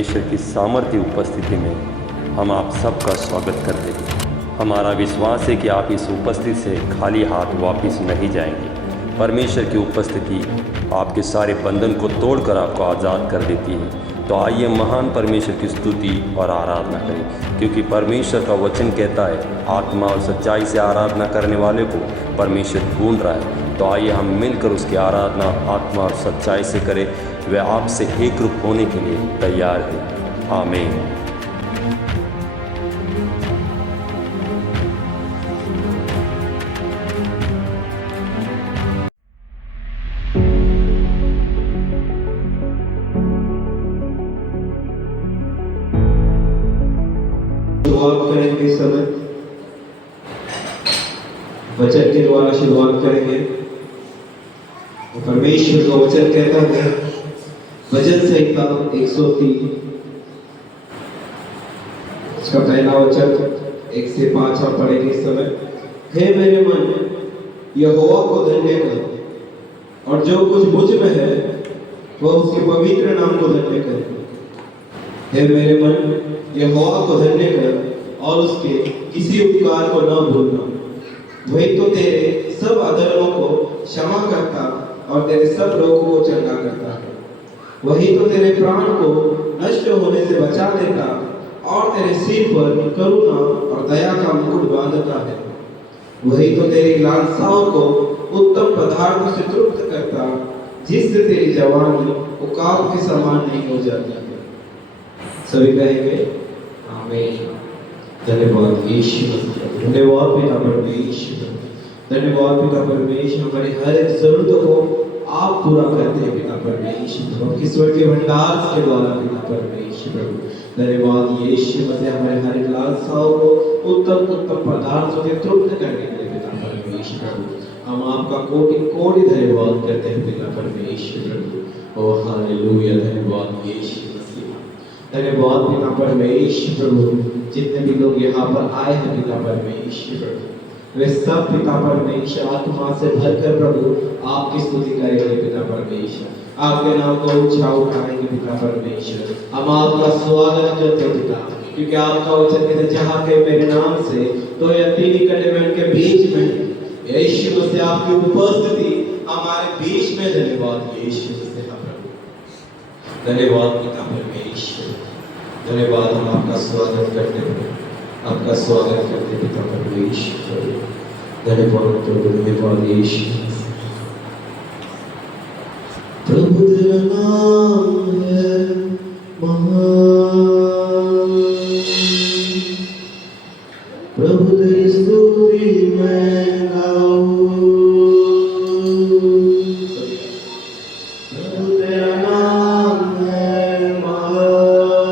परमेश्वर की सामर्थ्य उपस्थिति में हम आप सबका स्वागत करते हैं। हमारा विश्वास है कि आप इस उपस्थिति से खाली हाथ वापस नहीं जाएंगे। परमेश्वर की उपस्थिति आपके सारे बंधन को तोड़कर आपको आज़ाद कर देती है। तो आइए महान परमेश्वर की स्तुति और आराधना करें, क्योंकि परमेश्वर का वचन कहता है आत्मा और सच्चाई से आराधना करने वाले को परमेश्वर ढूंढ रहा है। तो आइए हम मिलकर उसकी आराधना आत्मा और सच्चाई से करें। वह आपसे एक रूप होने के लिए तैयार है। आमीन। शुरुआत करेंगे इस समय वचन के द्वारा शुरुआत करेंगे। परमेश्वर का वचन कहता है भजन संहिता 103 इसका पहला वचन 1 से 5 आप पढ़ेंगे इस समय। हे मेरे मन यहोवा को धन्य कर, और जो कुछ मुझ में है वह उसके पवित्र नाम को धन्य कर। हे मेरे मन यहोवा को धन्य कर और उसके किसी उपकार को न भूलना। वही तो तेरे सब अधर्मों को क्षमा करता और तेरे सब रोगों को चंगा करता है। वही तो तेरे प्राण को नष्ट होने से बचा देता और तेरे सिर पर करुणा और दया का मुकुट बांधता है। वही तो तेरी लालसाओं को उत्तम पदार्थों से तृप्त करता, जिससे तेरी जवानी उकाब के समान नहीं हो जाती है। सभी कहेंगे आमीन। धन्यवाद यीशु मसीह, धन्यवाद पिता परमेश्वर, धन्यवाद पिता परमेश्वर। हमारी हर एक जरूरत को आप पूरा करते हैं पिता परमेश्वर, और ईश्वर के भंडार के द्वारा पिता परमेश्वर। धन्यवाद यीशु मसीह, हमारे हर एक लालसाओं को उत्तम पदार्थों से तृप्त करने के लिए पिता परमेश्वर। हम आपका कोटि कोटि धन्यवाद करते हैं पिता परमेश्वर। ओ हालेलुया, धन्यवाद यीशु मसीह, धन्यवाद पिता परमेश्वर। प्रभु जितने भी लोग यहाँ पर आए हैं पिता परमेश्वर, वे सब पिता परमेश्वर आत्मा से भरकर प्रभु आपकी स्तुति करेंगे पिता परमेश्वर। आपके नाम को ऊंचा उठाएंगे पिता परमेश्वर। हम आपका स्वागत करते हैं पिता, क्योंकि आपका वचन कहते हैं जहाँ के मेरे नाम से तो या तीन इकट्ठे में उनके बीच में यीशु मसीह आपकी उपस्थिति हमारे बीच में। धन्यवाद यीशु मसीह प्रभु, धन्यवाद पिता परमेश्वर, धन्यवाद। हम आपका स्वागत करते हैं, आपका स्वागत करते पिता परमेश्वर। धन्यवाद प्रभु, धन्यवाद यीशु। प्रभु तेरा नाम है महान, प्रभु तेरी स्तुति मैं गाऊं। प्रभु तेरा नाम है महान,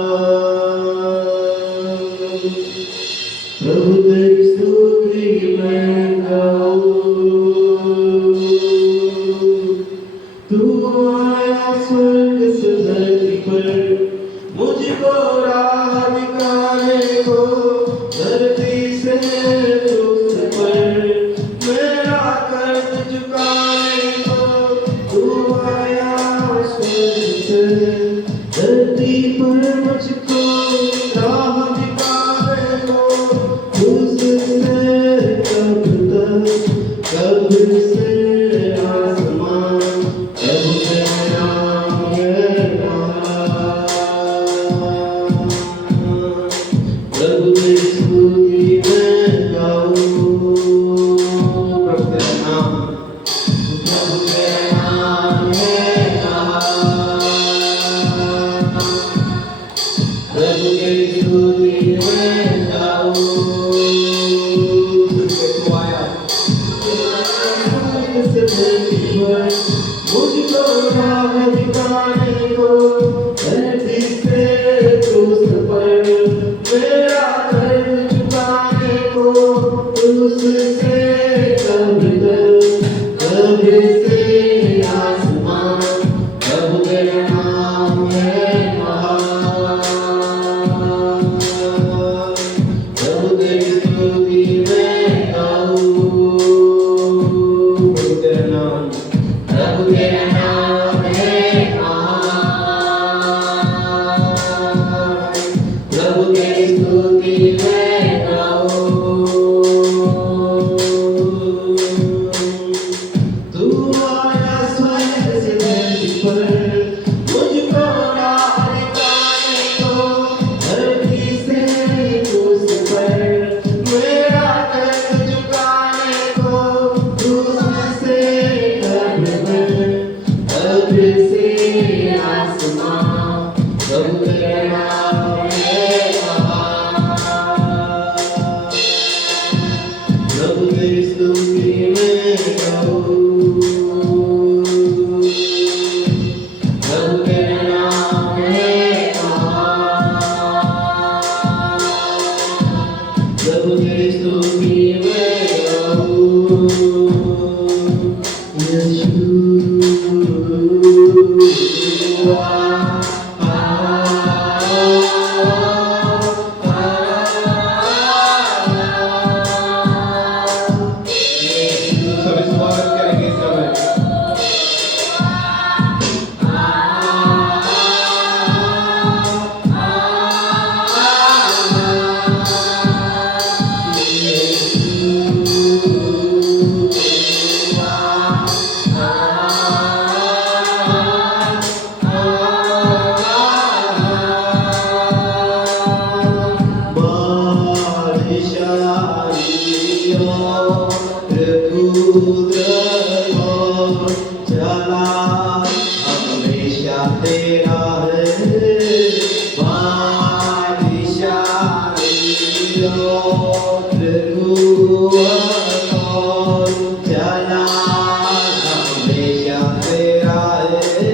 प्रभु तेरी स्तुति मैं गाऊं। तू आया स्वर्ग से धरती पर, मुझको राह दिखाने को, धरती से क्रूस पर मेरा कर्ज चुकाने को। तू आया स्वर्ग से धरती पर, मुझको राह दिखाने को, तुझसे कब तक कब से आसमान। प्रभु तेरा नाम है महान, प्रभु तेरी स्तुति मैं गाऊं। प्रभु तेरा नाम, प्रभु तेरा नाम है महान, प्रभु तेरी स्तुति मैं गाऊं। तू आया से धरती पर, मुझको राह दिखाने को, धरती से क्रूस पर मेरा कर्ज चुकाने को, तुझसे कब तक कब से आसमान। प्रभु तेरा नाम है महान, प्रभु तेरी स्तुति मैं गाऊं। प्रभु तेरा नाम है और चला हमेशा तेरा है बादशाही प्रभु और चला हमेशा तेरा है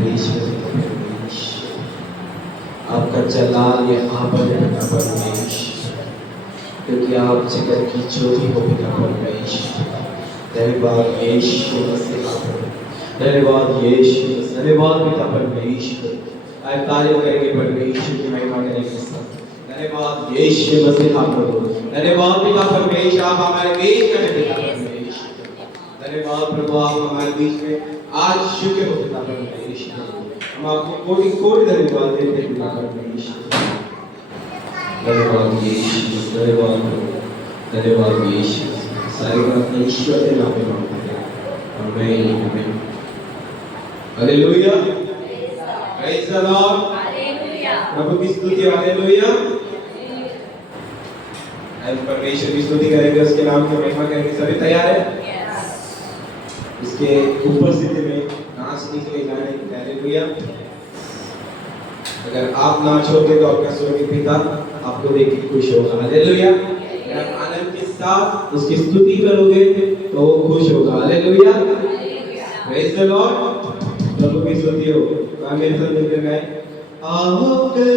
यीशु आपका जलाल यहाँ पर है पिता परमेश्वर, क्योंकि आप जगत की ज्योति हो पिता परमेश्वर। धन्यवाद यीशु मसीह, धन्यवाद यीशु, धन्यवाद पिता परमेश्वर। आप कार्य करेंगे परमेश्वर की महिमा करेंगे। धन्यवाद यीशु मसीह प्रभु, धन्यवाद पिता परमेश्वर, आप हमारे बीच में हैं पिता परमेश्वर। धन्यवाद प्रभु, आप हमारे बीच में आज शुक्र हो पिता परमेश्वर। हम आपको कोटि कोटि धन्यवाद देते हैं पिता परमेश्वर। धन्यवाद यीशु, धन्यवाद धन्यवाद यीशु। सारी बात ईश्वर के नाम में मांगते हैं। आमीन आमीन। Hallelujah, praise the Lord, hallelujah. प्रभु की स्तुति, हालेलुया। हम परमेश्वर की स्तुति करेंगे, उसके नाम की महिमा करेंगे। सभी तैयार हैं? इसके उपस्थिति में नाचने के लिए गाने, हालेलुया। अगर आप नाचोगे तो आपका स्वर्गीय पिता आपको देख के खुश होगा, हालेलुया। अगर आनंद के साथ उसकी स्तुति करोगे तो वो खुश होगा, हालेलुया। प्रेज़ द लॉर्ड, प्रभु की स्तुति हो। मेरे साथ मिलकर गाएं, आओ करे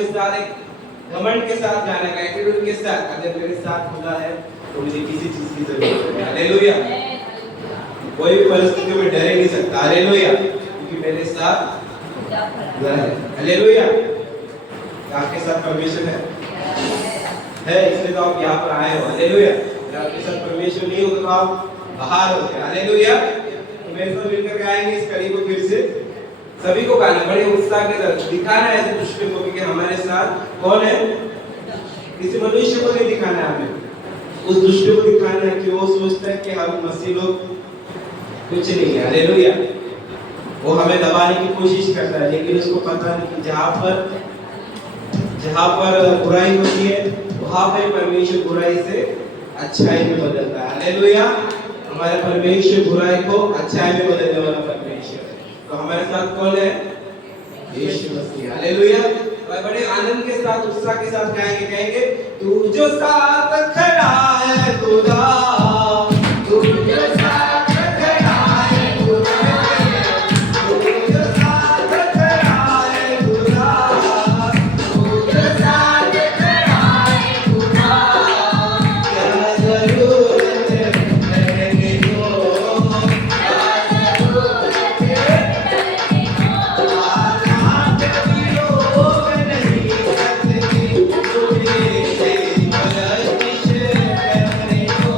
के साथ, एक घमंड के साथ जाने का, एटीट्यूड के साथ। अगर मेरे साथ खुदा है तो मुझे किसी चीज की जरूरत नहीं। हालेलुया। कोई भी परिस्थिति में डर ही नहीं सकता। हालेलुया, क्योंकि मेरे साथ खुदा है। हालेलुया। आपके साथ परमेश्वर है, इसलिए तो आप यहाँ पर आए हो। हालेलुया। अगर आपके साथ परमेश्वर नहीं होगा तो आप बाहर होते। हालेलुया। तो मेरे साथ मिलकर के आएंगे इस कड़ी को फिर से सभी को गाना, बड़े उत्साह के साथ दिखाना है ऐसे दुष्ट को कि हमारे साथ कौन है। किसी मनुष्य को नहीं दिखाना है, हमें उस दुष्ट को दिखाना है कि वो सोचता है कि हम मसीह लोग कुछ नहीं है। हालेलुया। वो हमें दबाने की कोशिश करता है, लेकिन उसको पता नहीं कि जहाँ पर बुराई होती है वहाँ पे परमेश्वर बुराई से अच्छाई में बदलता है। हालेलुया। हमारे परमेश्वर बुराई को अच्छाई में बदलने वाला परमेश्वर है। तो हमारे साथ कौन है? यीशु मसीह। हालेलुया। और बड़े आनंद के साथ, उत्साह के साथ कहेंगे तू जो साथ खड़ा है खुदा, तू जो साथ खड़ा है खुदा, तू जो साथ खड़ा है खुदा, तू जो साथ खड़ा है खुदा, क्या जरूरत है कहने को, क्या जरूरत है कहने को, आज भी लोग नहीं सकते तुझे बख्शिश करने को।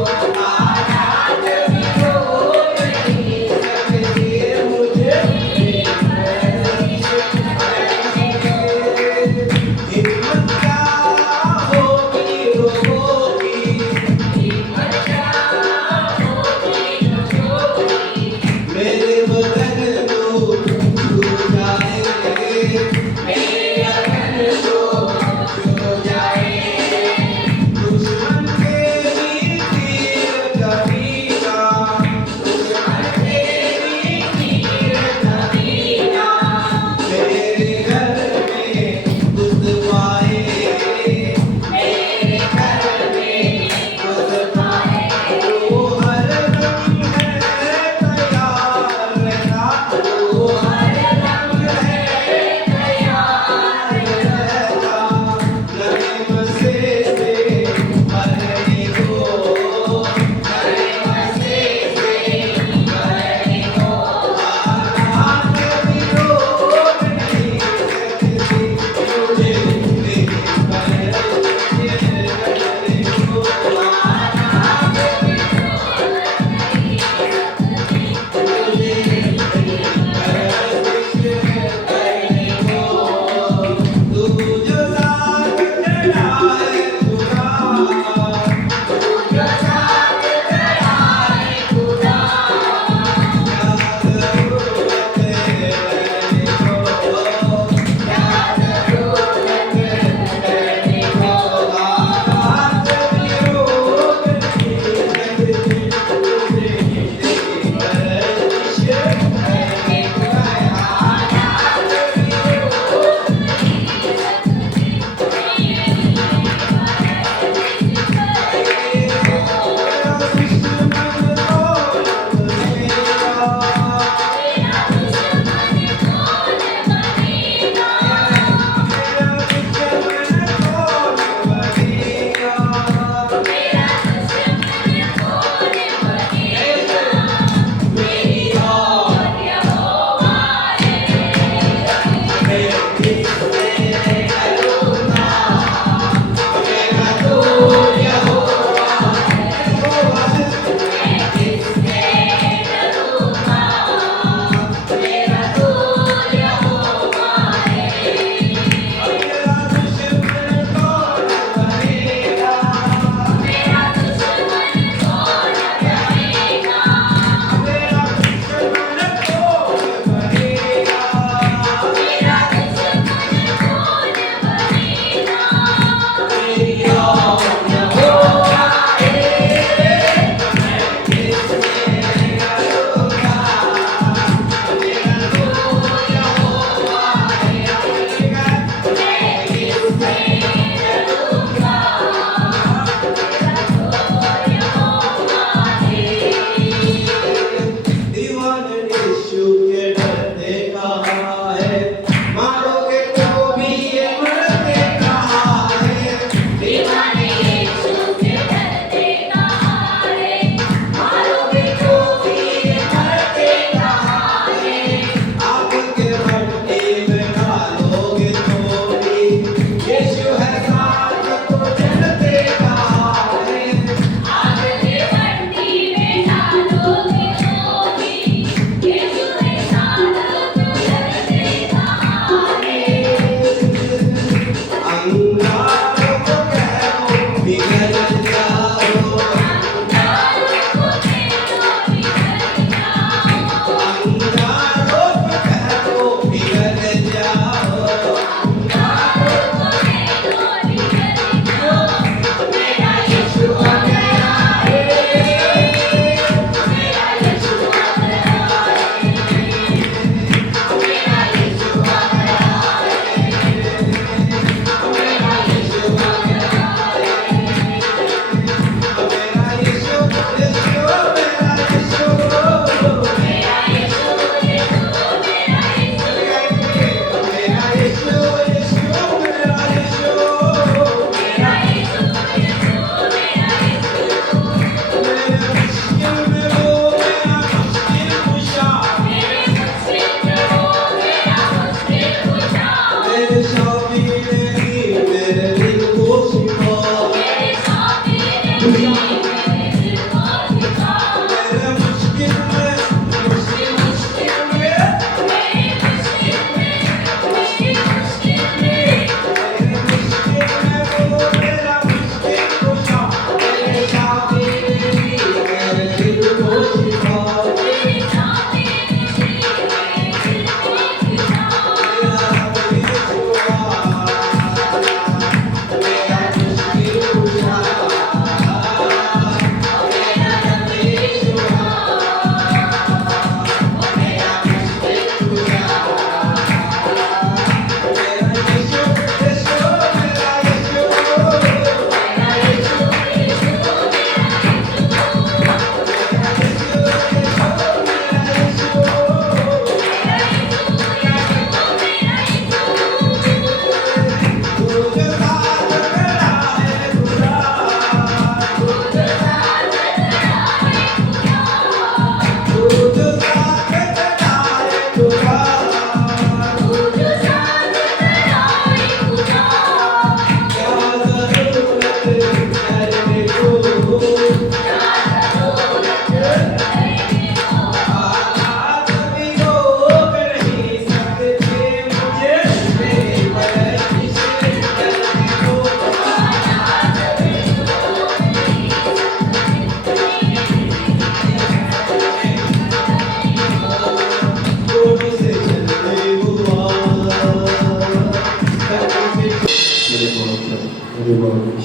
अरे बहुत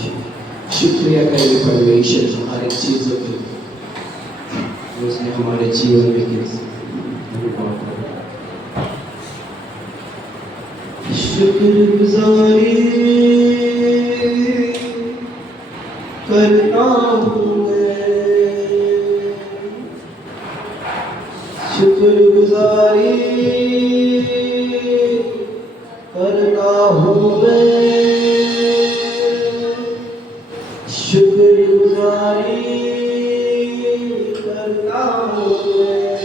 शुक्रिया करें परमेश्वर हमारे चीज़ों के उसने हमारे जीवन में की। शुक्रगुजारी करता हूँ मैं, शुक्रगुजारी करता हूँ मैं, शुक्रगुजारी करता हूँ मैं,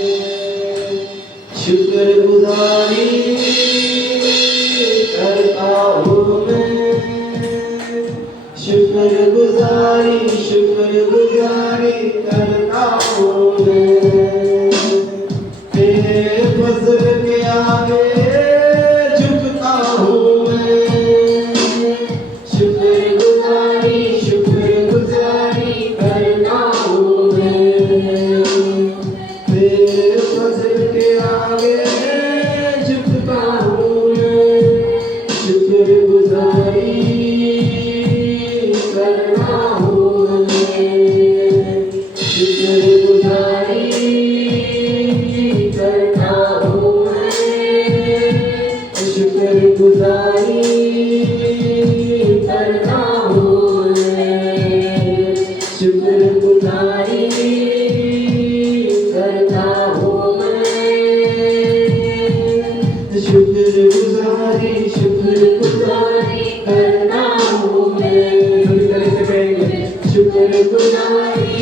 शुक्रगुजारी करता हूँ मैं, शुक्रगुजारी करता हूँ मैं, तेरे फजल के आगे झुकता हूँ मैं, शुक्रगुजारी करता हूँ मैं, तेरे फजल के आगे झुकता हूँ मैं, शुक्रगुजारी करता हूँ मैं, शुक्रगुजारी करता हूँ मैं, शुक्रगुजारी करता हूँ मैं, शुक्रगुजारी करता हूँ मैं, शुक्रगुजारी करता हूँ मैं, सभी गले से कहेंगे शुक्रगुजारी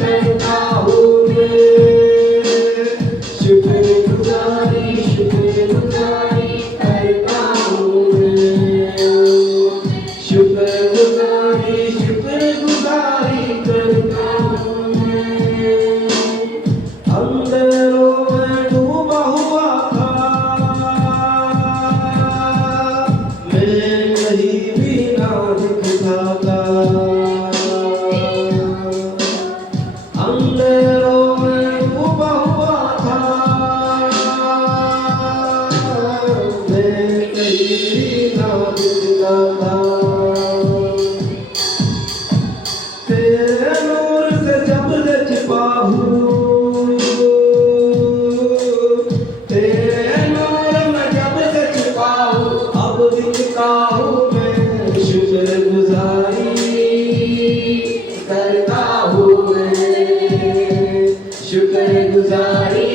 करता हूँ मैं, शुक्रगुजारी करता हूँ मैं, शुक्रगुजारी करता हूँ मैं, अंधेरों में डूबा हुआ था मैं, कहीं भी ना दिखता था, अंधेरों में डूबा हुआ था मैं, कहीं भी ना दिखता था, तेरे नूर से जब से छिपा हूँ, तेरे नूर में जब से छिपा हूँ, अब दिखता हूँ मैं, शुक्रगुजारी करता हूँ मैं, शुक्रगुजारी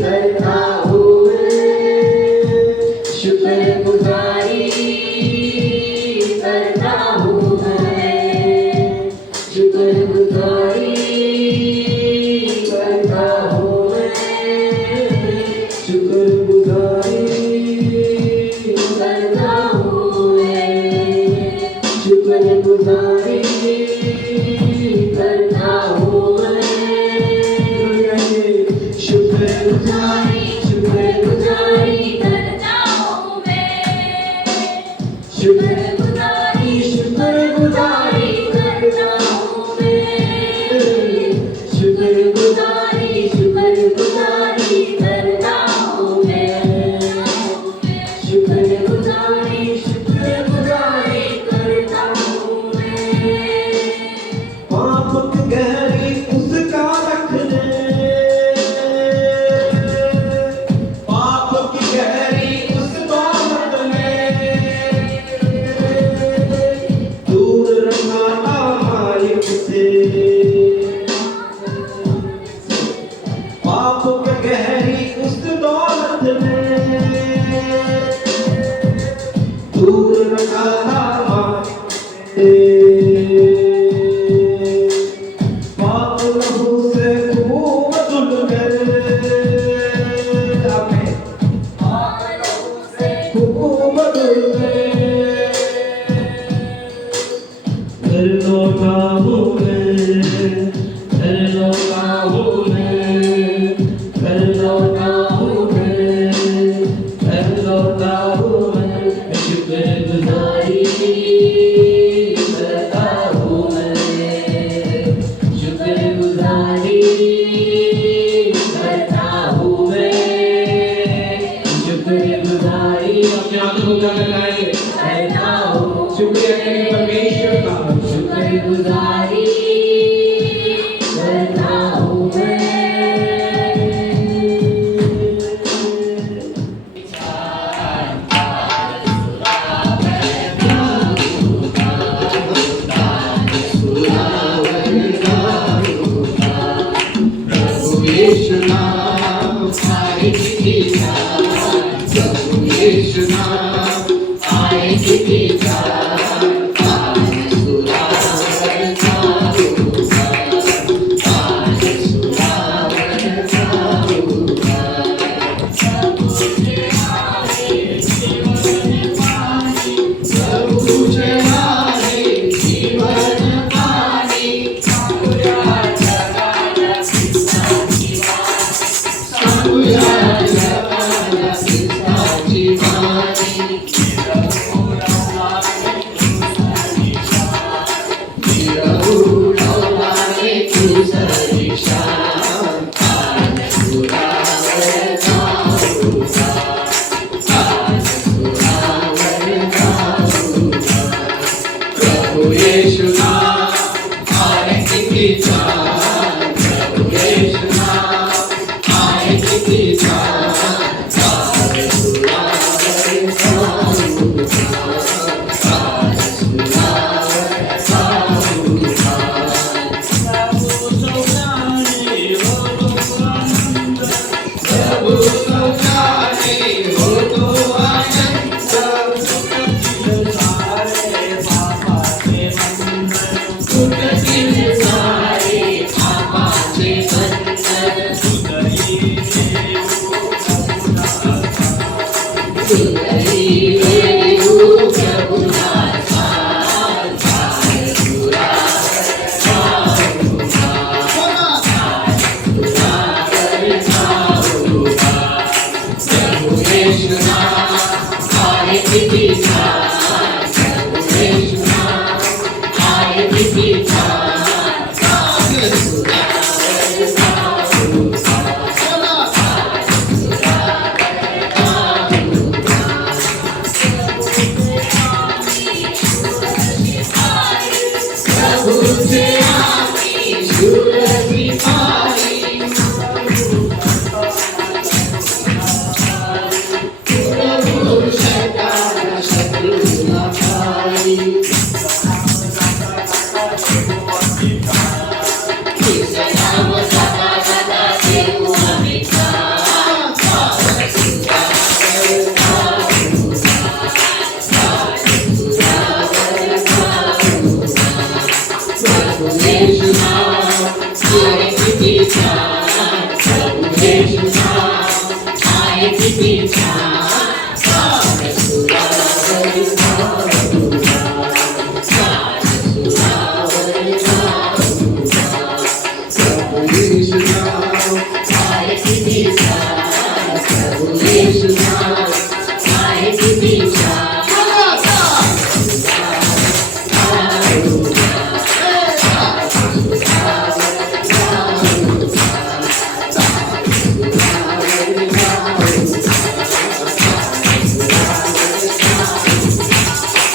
करता हूँ मैं, शुक्रगुजारी करता हूँ मैं, शुक्रगुजारी करता हूँ मैं, शुक्रगुजारी करता हूँ मैं, शुक्रगुजारी करता हूँ मैं, शुक्रगुजारी करता हूँ मैं, शुक्रगुजारी करता हूँ मैं, शुक्रगुजारी करता हूँ मैं, शुक्रगुजारी करता हूँ मैं, पाप की गहरी उसका रखने, पाप की गहरी उसका रखने, दूर रखा मालिक से, पाप की गहरी उस दौलत ने दूर रखा मालिक से, पाप लहू से खूब धुल गए, हमें पाप लहू से खूब धुल गए, घर लौटा हूँ मैं, घर लौटा हूँ मैं, घर लौटा हूँ मैं, घर लौटा हूँ मैं, शुक्रगुजारी करता हूँ मैं, शुक्रगुजारी करता हूँ मैं, शुक्रगुजारी अपने आप को लगाएंगे। शुक्रिया करें परमेश्वर का। शुक्रगुजारी करता हूँ मैं।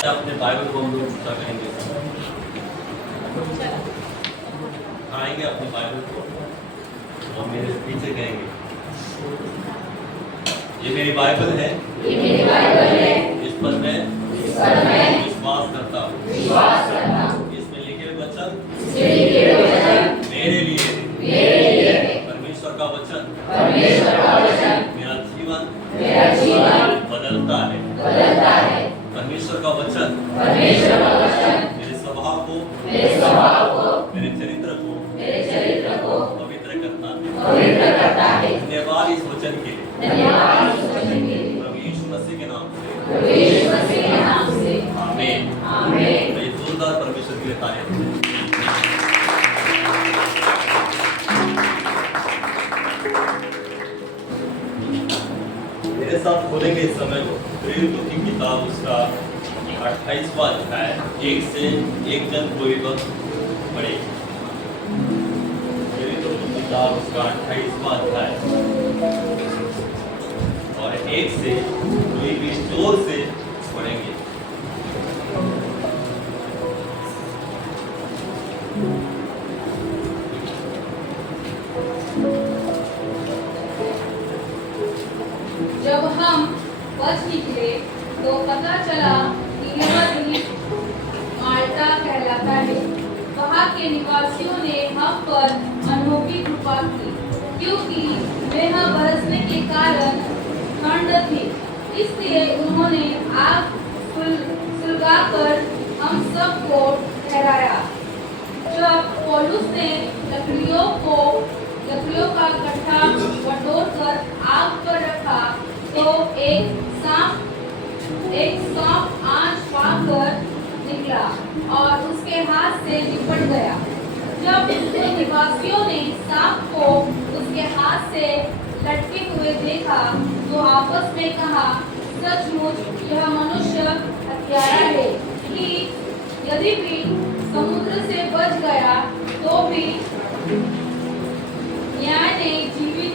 अपने बाइबल को हम लोग पूरा करेंगे, आएंगे अपने बाइबल को और मेरे पीछे कहेंगे ये मेरी बाइबल है, इस पर मैं विश्वास करता हूँ। इसमें लिखे हुए वचन मेरे लिए परमेश्वर का वचन मेरा जीवन बदलता है। परमेश्वर का वचन मेरे स्वभाव को मेरे चरित्र को पवित्र करता है। धन्यवाद इस वचन के लिए प्रभु यीशु मसीह के नाम से आमीन। मैं जोरदार परमेश्वर के लिए तारीफ करूं। मेरे साथ खोलेंगे इस समय को प्रेरितों की किताब उसका 28वां अध्याय 1 से 1 जन कोई वक्त पढ़े। प्रेरितों की किताब उसका 28वां अध्याय और 1 से कोई भी जोर से चला कि यह द्वीप माल्टा कहलाता है। वहाँ के निवासियों ने हम पर अनोखी कृपा की, क्योंकि वह बरसने के कारण ठंड थी। इसलिए उन्होंने आग सुलगाकर हम सबको ठहराया। जब पौलुस ने लकड़ियों का गट्ठा बटोरकर आग पर रखा तो एक सांप आंच पाकर निकला और उसके हाथ से निपट गया। जब उसके निवासियों ने सांप को उसके हाथ से लटके हुए देखा तो आपस में कहा, सचमुच यह मनुष्य हत्यारा है कि यदि भी समुद्र से बच गया तो भी न्याय ने जीवित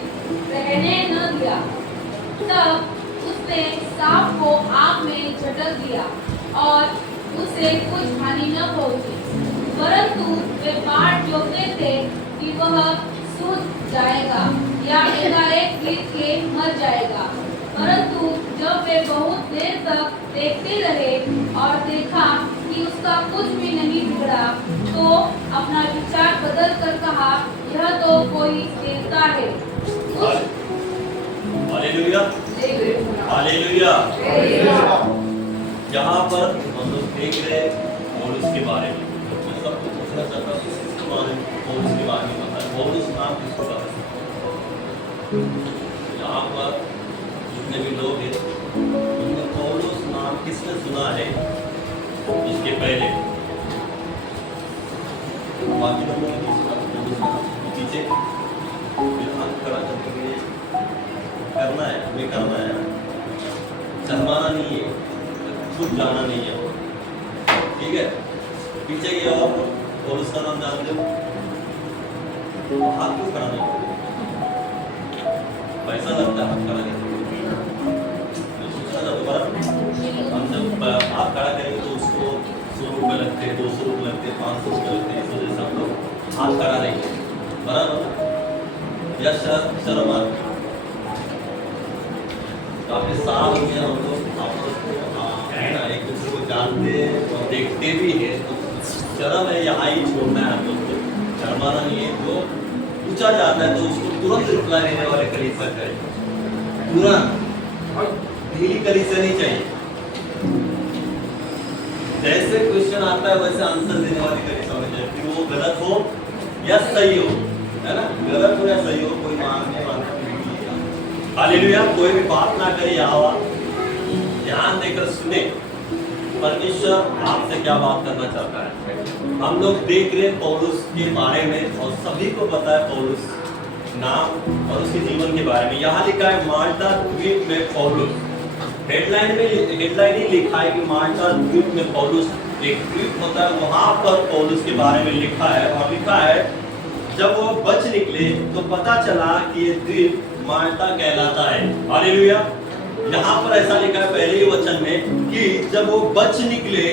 रहने न दिया। तब उसने सांप को आग में झटक दिया और उसे कुछ हानि न पहुंची, परंतु वे बाट जोते थे कि वह सूख जाएगा या एकाएक गिर के मर जाएगा। परंतु जब वे बहुत देर तक देखते रहे और देखा कि उसका कुछ भी नहीं बिगड़ा, तो अपना विचार बदल कर कहा, यह तो कोई देवता है। Hallelujah, hallelujah. यहाँ पर हम लोग देख रहे हैं पौलुस के बारे में। मैं सब कुछ पूछना चाहता हूँ इसके बारे में, पौलुस के बारे में बताएं। पौलुस नाम किसको कहा? यहाँ पर जितने भी लोग हैं उनमें पौलुस नाम किसने सुना है इसके पहले? बाकी लोगों ने पौलुस नाम पीछे अंत खड़ा करने के लिए करना है, हमें करना है, शर्माना नहीं है, खुद जाना नहीं है, ठीक है? पीछे गया और पौलुस का नाम जानते हो? हाथ क्यों खड़ा नहीं? पैसा लगता है हाथ खड़ा करने हम जब हाथ खड़ा करेंगे तो उसको 100 रुपये लगते हैं, 200 रुपये लगते हैं, 500 रुपये लगते हैं। इस वजह से हम लोग हाथ खड़ा नहीं बराबर या शर्म आती तो अपने साथ में हम लोग है ना, एक दूसरे को जानते हैं और देखते भी हैं। तो शर्म है यहाँ ही छोड़ना है हम लोग को, शर्माना नहीं है। जो पूछा जाता है तो उसको तुरंत रिप्लाई देने वाले कलीसिया चाहिए, तुरंत ढीली कलीसिया नहीं चाहिए। जैसे क्वेश्चन आता है वैसे आंसर देने वाली कलीसिया होनी चाहिए, फिर वो गलत हो या सही हो, है ना? गलत हो या सही हो, कोई मानने वाला नहीं। हालेलुया। कोई भी बात ना करे, आवा ध्यान देकर सुने परमेश्वर आपसे क्या बात करना चाहता है। हम लोग देख रहे पौलुस के बारे में और सभी को पता है पौलुस नाम और उसके जीवन के बारे में। यहाँ लिखा है माल्टा द्वीप में पौलुस। हेडलाइन ही लिखा है कि माल्टा द्वीप में पौलुस, एक द्वीप होता है वहां पर पौलुस के बारे में लिखा है। और लिखा है जब वो बच निकले तो पता चला कि ये द्वीप माल्टा कहलाता है। हालेलुया। यहाँ पर ऐसा लिखा है पहले ही वचन में कि जब वो बच निकले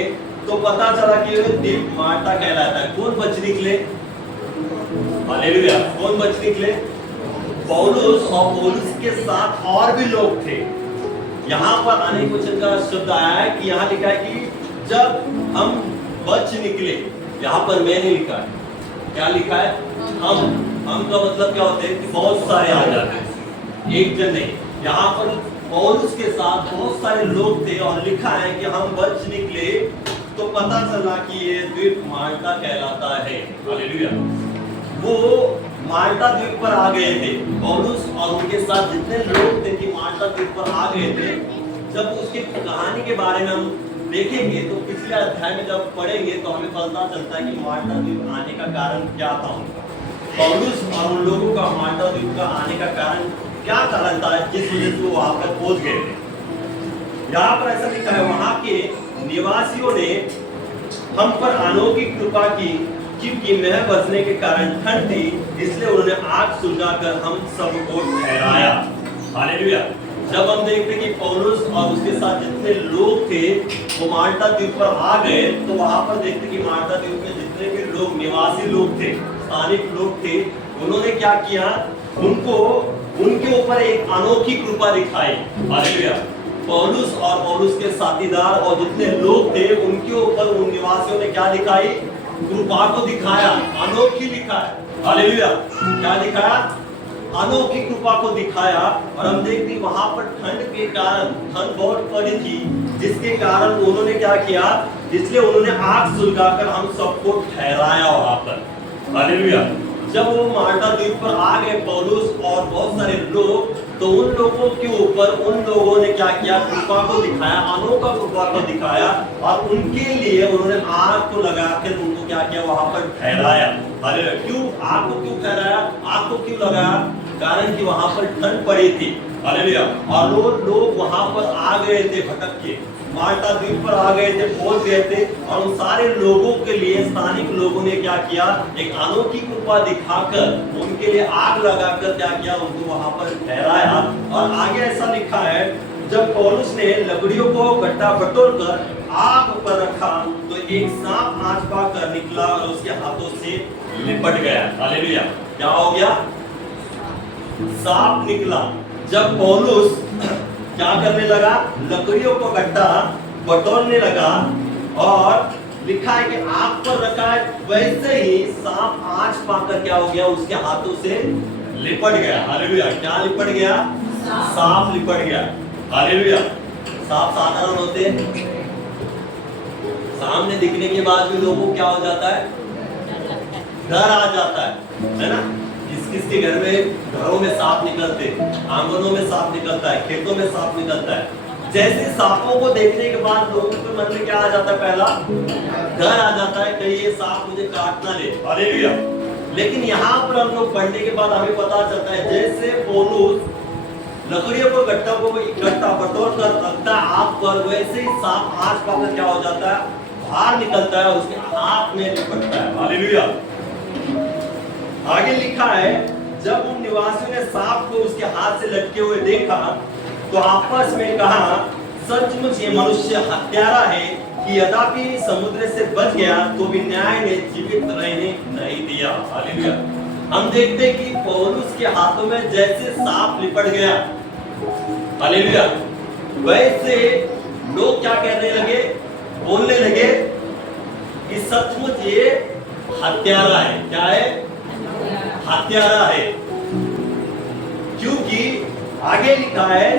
तो पता चला कि ये द्वीप माल्टा कहलाता है। कौन बच निकले? हालेलुया। कौन बच निकले? पौलुस और पौलुस के साथ और भी लोग थे। यहाँ पर अनेक वचन का शब्द आया है कि यहाँ लिखा है कि जब हम बच निकले। यहाँ पर मैंने लिखा है, क्या लिखा है? हम का मतलब क्या होता है कि बहुत सारे आ जाते हैं, एक जन नहीं। यहाँ पर पौलुस के साथ बहुत सारे लोग थे और लिखा है कि हम बच निकले तो पता चला कि ये द्वीप माल्टा कहलाता है। हालेलुया। वो माल्टा द्वीप पर आ गए थे, पौलुस और उनके साथ जितने लोग थे कि माल्टा द्वीप पर आ गए थे। जब उसकी कहानी के बारे में हम देखेंगे तो पिछले अध्याय में जब पढ़ेंगे तो हमें पता चलता है कि माल्टा द्वीप आने का कारण क्या था उनका। पौलुस और उन लोगों का माल्टा द्वीप का आने का कारण क्या कारण था जिस वजह से वो वहां पर पहुंच गए थे। यहाँ पर ऐसा लिखा है वहां के निवासियों ने हम पर अनोखी कृपा की, क्योंकि मेह बरसने के कारण ठंड थी, इसलिए उन्होंने आग सुलगाकर हम सबको ठहराया। हालेलुया। जब हम देखते कि पौलुस और उसके साथ जितने लोग थे वो माल्टा द्वीप पर आ गए तो वहां पर देखते कि माल्टा द्वीप में जितने भी लोग निवासी लोग थे, स्थानिक लोग थे, उन्होंने क्या किया? उनको उनके ऊपर एक अनोखी कृपा दिखाई। हालेलुया। पौलुस और पौलुस के साथीदार और जितने लोग थे उनके ऊपर उन निवासियों ने क्या दिखाई? कृपा को दिखाया, अनोखी दिखाया। हालेलुया। क्या दिखाया? अनोखी कृपा को दिखाया। और हम देखते वहां पर ठंड के कारण, ठंड बहुत पड़ी थी, जिसके कारण उन्होंने क्या किया? इसलिए उन्होंने आग सुलगाकर हम सबको ठहराया वहां पर। हालेलुया। जब वो माल्टा द्वीप पर आ गए पौलुस और बहुत सारे लोग, तो उन लोगों के ऊपर उन लोगों ने क्या किया? कृपा को दिखाया, अनोखा कृपा को दिखाया। और उनके लिए उन्होंने आग को लगाकर उनको क्या किया? वहां पर ठहराया। हालेलुया। क्यों आग को क्यों ठहराया? आग को क्यों लगाया? कारण कि वहां पर ठंड पड़ी थी। हालेलुया। और वो लोग वहां पर आ गए थे भटक के, माल्टा द्वीप पर आ गए थे, पहुंच गए थे। और उन सारे लोगों के लिए स्थानिक लोगों ने क्या किया? एक अनोखी कृपा दिखाकर उनके लिए आग लगाकर क्या किया? उनको वहां पर ठहराया। और आगे ऐसा लिखा है, जब पौलुस ने लकड़ियों को गट्टा बटोर कर आग पर रखा, तो एक सांप आंच पाकर निकला और उसके हाथों से लिपट गया। हालेलुया। क्या हो गया? सांप निकला। जब पौलुस क्या करने लगा? लकड़ियों को गड्ढा बटोरने लगा, और लिखा है कि आग पर रखा है, वैसे ही सांप आंच पाकर क्या हो गया? उसके हाथों से लिपट गया। हालेलुया। क्या लिपट गया? सांप लिपट गया। हालेलुया। सांप साधारण होते हैं, सामने दिखने के बाद भी लोगों को क्या हो जाता है? डर आ जाता है ना? किसके घर में, घरों में सांप निकलते, आंगनों में सांप निकलता है, खेतों में सांप निकलता है। जैसे सांपों को देखने के बाद लोगों के मन में क्या आ जाता है? पहला डर आ जाता है, कहीं ये सांप मुझे काट ना ले। हालेलुया। लेकिन यहाँ पर हम लोग पढ़ने के बाद हमें पता चलता है, जैसे पौलुस लकड़ियों को इकट्ठा बटोर कर रखता है आग पर, वैसे ही सांप आंच पाकर क्या हो जाता है? बाहर निकलता है, उसके हाथ में लिपटता है। हालेलुया। आगे लिखा है, जब उन निवासियों ने सांप को उसके हाथ से लटके हुए देखा, तो आपस में कहा, सचमुच ये मनुष्य हत्यारा है कि यद्यपि समुद्र से बच गया तो भी न्याय ने जीवित रहने नहीं दिया। हालेलुया। हम देखते कि पौलुस के हाथों में जैसे सांप लिपट गया, हालेलुया, वैसे लोग क्या कहने लगे? बोलने लगे कि सचमुच ये हत्यारा है। क्या है? हत्यारा है। क्योंकि आगे लिखा है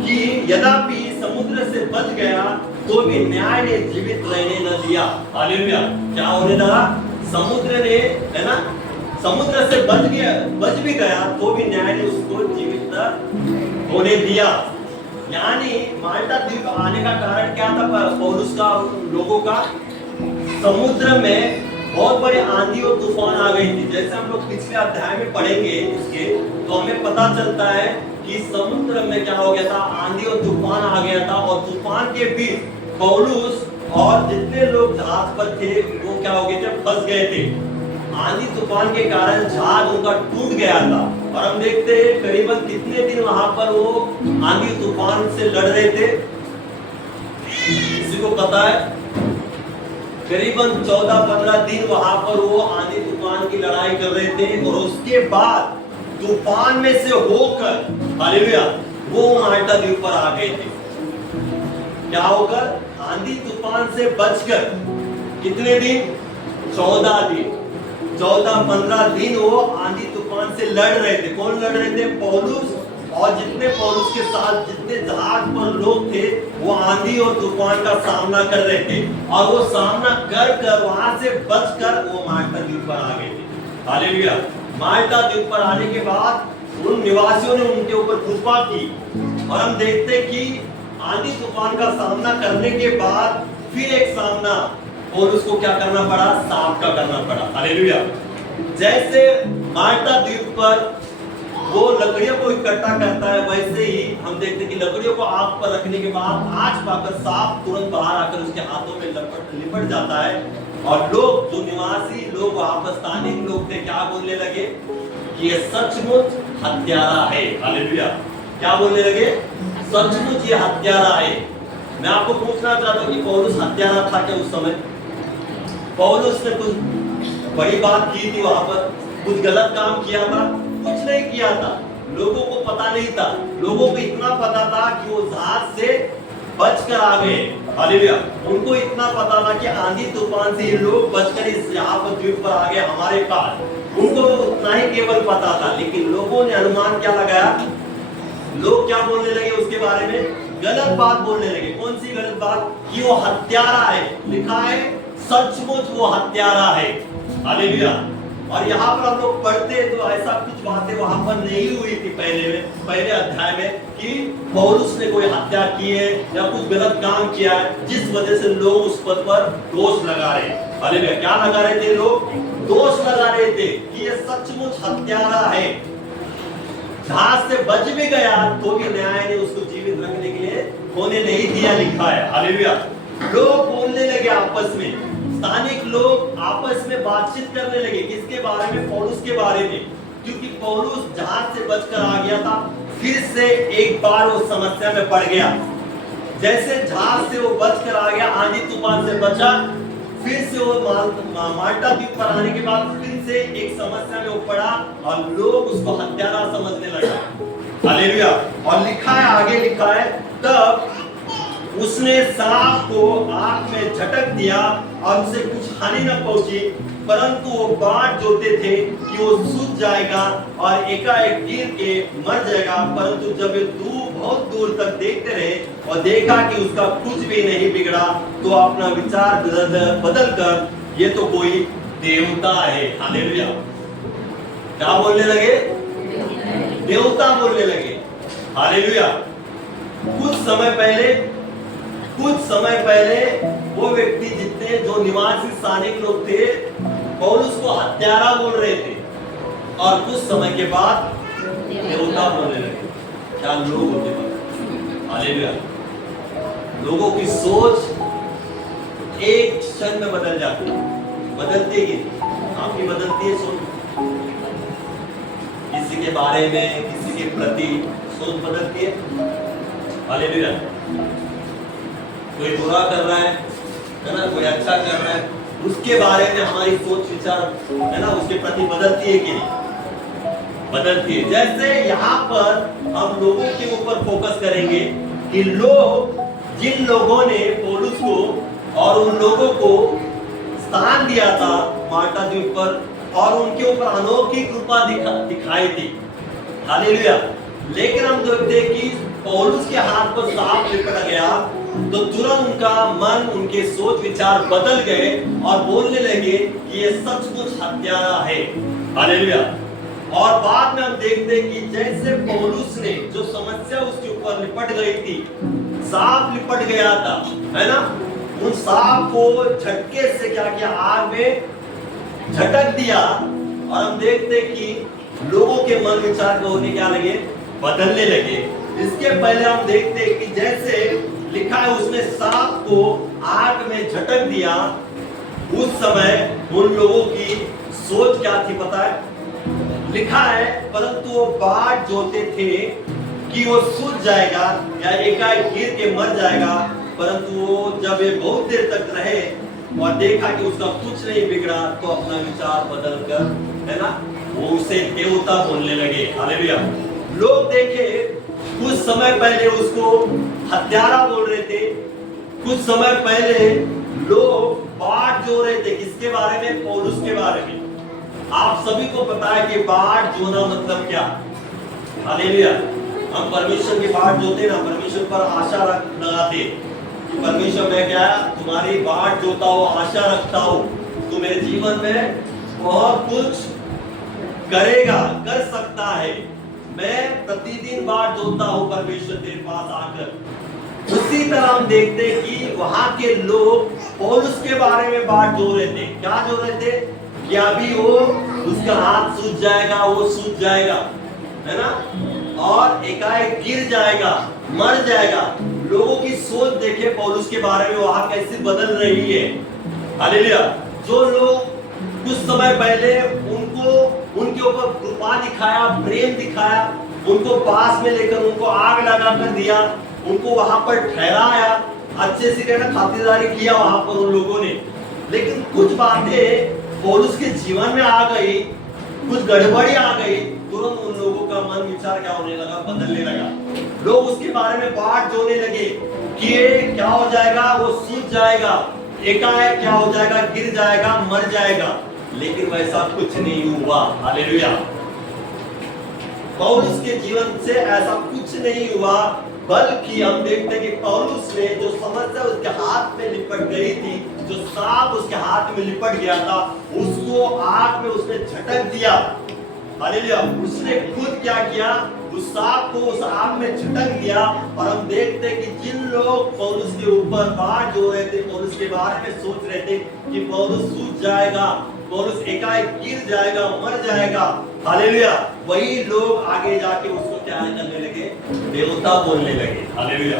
कि यद्यपि समुद्र से बच गया तो भी न्याय ने जीवित रहने न दिया। हालेलुया। क्या होने लगा? समुद्र ने, है ना, समुद्र से बच भी गया तो भी न्याय ने उसको जीवित होने दिया। यानी माल्टा द्वीप आने का कारण क्या था? पौलुस का, लोगों का, समुद्र में बहुत बड़ी आंधी और तूफान आ गई थी। जैसे हम लोग पिछले अध्याय में पढ़ेंगे इसके, तो हमें पता चलता है कि समुद्र में क्या हो गया था? आंधी और तूफान आ गया था। और तूफान के बीच पौलुस और जितने लोग जहाज पर थे वो क्या हो गए थे? फंस गए थे। आंधी तूफान के कारण जहाज उनका टूट गया था। और हम देखते हैं करीबन कितने दिन वहां पर वो आंधी तूफान से लड़ रहे थे, किसी को पता है? करीबन 14-15 दिन वहां पर वो आंधी तूफान की लड़ाई कर रहे थे। और उसके बाद तूफान में से होकर, हालेलुया, वो माल्टा द्वीप पर आ गए थे। क्या होकर? आंधी तूफान से बचकर। कितने दिन? 14 दिन। 14-15 दिन वो आंधी तूफान से लड़ रहे थे। कौन लड़ रहे थे? पौलुस और जितने पौलुस के साथ जितने जहाज पर लोग थे, वो आंधी और तूफान का सामना कर रहे थे। और वो सामना कर वहां से बचकर वो माल्टा द्वीप पर आ गए थे। हालेलुया। माल्टा द्वीप पर आने के बाद उन निवासियों ने उनके ऊपर कृपा की। और हम देखते कि आंधी तूफान का सामना करने के बाद फिर एक सामना पौलुस को क्या करना पड़ा? सांप का करना पड़ा। हालेलुया। जैसे माल्टा द्वीप पर वो लकड़ियों को इकट्ठा करता है, वैसे ही हम देखते कि लकड़ियों को आग पर रखने के बाद आंच पाकर सांप तुरंत बाहर आकर उसके हाथों में लिपट जाता है। और लोग, जो निवासी लोग वहां पर स्थानीय लोग थे, क्या बोलने लगे? कि ये सचमुच हत्यारा है। हालेलुया। क्या बोलने लगे? सचमुच ये हत्यारा है। मैं आपको पूछना चाहता हूं कि पौलुस हत्यारा था क्या उस समय? पौलुस ने कुछ बड़ी बात की थी वहां पर? कुछ गलत काम किया था? कुछ नहीं किया था। लोगों को पता नहीं था। लोगों को इतना पता था कि वो जहाज से बचकर आ गए। हालेलुया। उनको इतना पता था कि आंधी तूफान से ये लोग बचकर इस यहाँ पर द्वीप पर आ गए हमारे पास। उनको उतना ही केवल पता था, लेकिन लोगों ने अनुमान क्या लगाया? लोग क्या बोलने लगे उसके बारे में? गलत बात बोलने लगे। कौन सी गलत बात? कि वो हत्यारा है। लिखा है सचमुच वो हत्यारा है। हालेलुया। और यहाँ पर हम लोग पढ़ते तो ऐसा कुछ बातें वहां पर नहीं हुई थी पहले अध्याय में कि पौलुस ने कोई हत्या की है या कुछ गलत काम किया है जिस वजह से लोग उस पद पर दोष लगा रहे। हालेलुया। क्या लगा रहे थे लोग? दोष लगा रहे थे कि ये सचमुच हत्यारा है। जहाज से बच भी गया तो भी न्याय ने उसको जीवित रखने के लिए होने नहीं दिया। लिखा है। हालेलुया। लोग बोलने लगे आपस में, स्थानिक लोग आपस में बातचीत करने लगे। किसके बारे में? पौलुस के बारे में। क्योंकि पौलुस जहाज से बचकर आ गया था, फिर से एक बार वो समस्या में पड़ गया। जैसे जहाज से वो बचकर आ गया, आंधी तूफान से बचा, फिर से वो माल्टा द्वीप पर आने के बाद फिर से एक समस्या में वो पड़ा और लोग उसको हत्यारा समझने लगे। हालेलुया। और लिखा है, आगे लिखा है, तब उसने सांप को आंख में झटक दिया और उसे कुछ हानि न पहुंची, परंतु वो बाट जोते थे कि वो सूझ जाएगा और एकाएक गिर के मर जाएगा। परंतु जब वे बहुत दूर तक देखते रहे और देखा कि उसका कुछ भी नहीं बिगड़ा, तो अपना विचार बदल कर ये तो कोई देवता है। हालेलुया। क्या बोलने लगे? देवता बोलने लगे। हालेलुया। कुछ समय पहले वो व्यक्ति जितने जो निवासी स्थानिक लोग थे पौलुस को हत्यारा बोल रहे थे और कुछ समय के बाद देवता बोलने लगे। क्या लोग होते हैं। हालेलुया। लोगों की सोच एक क्षण में बदल जाती है। बदलती है, आपकी बदलती है सोच। किसी के बारे में, किसी के प्रति सोच बदलती है। हालेलुया। कोई बुरा कर रहा है ना, कोई अच्छा कर रहा है, उसके बारे में हमारी सोच विचार है ना उसके प्रति बदलती है कि नहीं? बदलती है। जैसे यहाँ पर हम लोगों के ऊपर फोकस करेंगे कि लोग, जिन लोगों ने पौलुस को और उन लोगों को स्थान दिया था माल्टा द्वीप पर और उनके ऊपर अनोखी कृपा दिखाई थी। हालेलुया। लेकिन हम देखते हैं कि पौलुस के हाथ पर सांप लिपट गया तो तुरंत उनका मन, उनके सोच विचार बदल गए और बोलने लगे कि ये सचमुच हत्यारा है। हालेलुया। और बाद में हम देखते हैं कि जैसे पौलुस ने जो समस्या उसके ऊपर लिपट गई थी, सांप लिपट गया था, है ना, उन सांप को झटके से क्या किया? आग में झटक दिया। और हम देखते हैं कि लोगों के मन विचार को होने क्या लगे? बदलने लगे। इसके पहले हम देखते हैं कि जैसे लिखा है उसने सांप को आग में झटक दिया, उस समय उन लोगों की सोच क्या थी पता है? लिखा है परंतु वो बाट जोते थे कि वो सूझ जाएगा या एकाएक गिर के मर जाएगा। परंतु वो जब ये बहुत देर तक रहे और देखा कि उसका कुछ नहीं बिगड़ा तो अपना विचार बदल कर, है ना, वो उसे देवता बोलने लगे। हालेलुया। लोग देखे कुछ समय पहले उसको हत्यारा बोल रहे थे, कुछ समय पहले लोग बाट जो रहे थे। किसके बारे में? पौलुस के बारे में। आप सभी को पता है कि बाट जोना मतलब क्या? हालेलुया। हम परमेश्वर की बाट जोते ना, परमेश्वर पर आशा लगाते। परमेश्वर में क्या है? तुम्हारी बाट जोता हो, आशा रखता हो, तो मेरे जीवन में बहुत कुछ करेगा, कर सकता है। मैं प्रतिदिन बाट जोता हूँ परमेश्वर तेरे पास आकर। उसी तरह हम देखते हैं कि वहां के लोग पौलुस के बारे में बाट जो रहे थे। क्या जो रहे थे? कि अभी वो उसका हाथ सूझ जाएगा, वो सूझ जाएगा, है ना, और एकाएक गिर जाएगा, मर जाएगा। लोगों की सोच देखे पौलुस के बारे में वहां कैसे बदल रही है। हालेलुया। जो लोग कुछ समय पहले उनको उनके ऊपर कृपा दिखाया, प्रेम दिखाया, उनको पास में लेकर उनको आग लगा कर दिया, उनको वहां पर ठहराया, अच्छे से कहना खातिरदारी किया वहां पर उन लोगों ने। लेकिन कुछ बातें पौलुस के जीवन में आ गई, कुछ गड़बड़ी आ गई, तुरंत उन लोगों का मन विचार क्या होने लगा, बदलने लगा। लोग उसके बारे में बात जोड़ने लगे कि ये क्या हो जाएगा, वो सूझ जाएगा, एकाएक क्या हो जाएगा, गिर जाएगा, मर जाएगा। लेकिन वैसा कुछ नहीं हुआ। हालेलुया। पौलुस के जीवन से ऐसा कुछ नहीं हुआ, बल्कि हम देखते हैं कि पौलुस ने जो समस्या उसके हाथ में लिपट गई थी, जो सांप उसके हाथ में लिपट गया था, उसको आग में उसने झटक दिया। हालेलुया। उसने खुद क्या किया, उस सांप को उस आग में झटक दिया। और हम देखते हैं कि जिन लोग पौलुस के ऊपर बात जो रहे थे, पौलुस के बारे में सोच रहे थे कि पौलुस सूझ जाएगा, पौलुस एकाएक गिर जाएगा, मर जाएगा, हालेलुया, वही लोग आगे जाके उसको क्या करने लगे, देवता बोलने लगे। हालेलुया।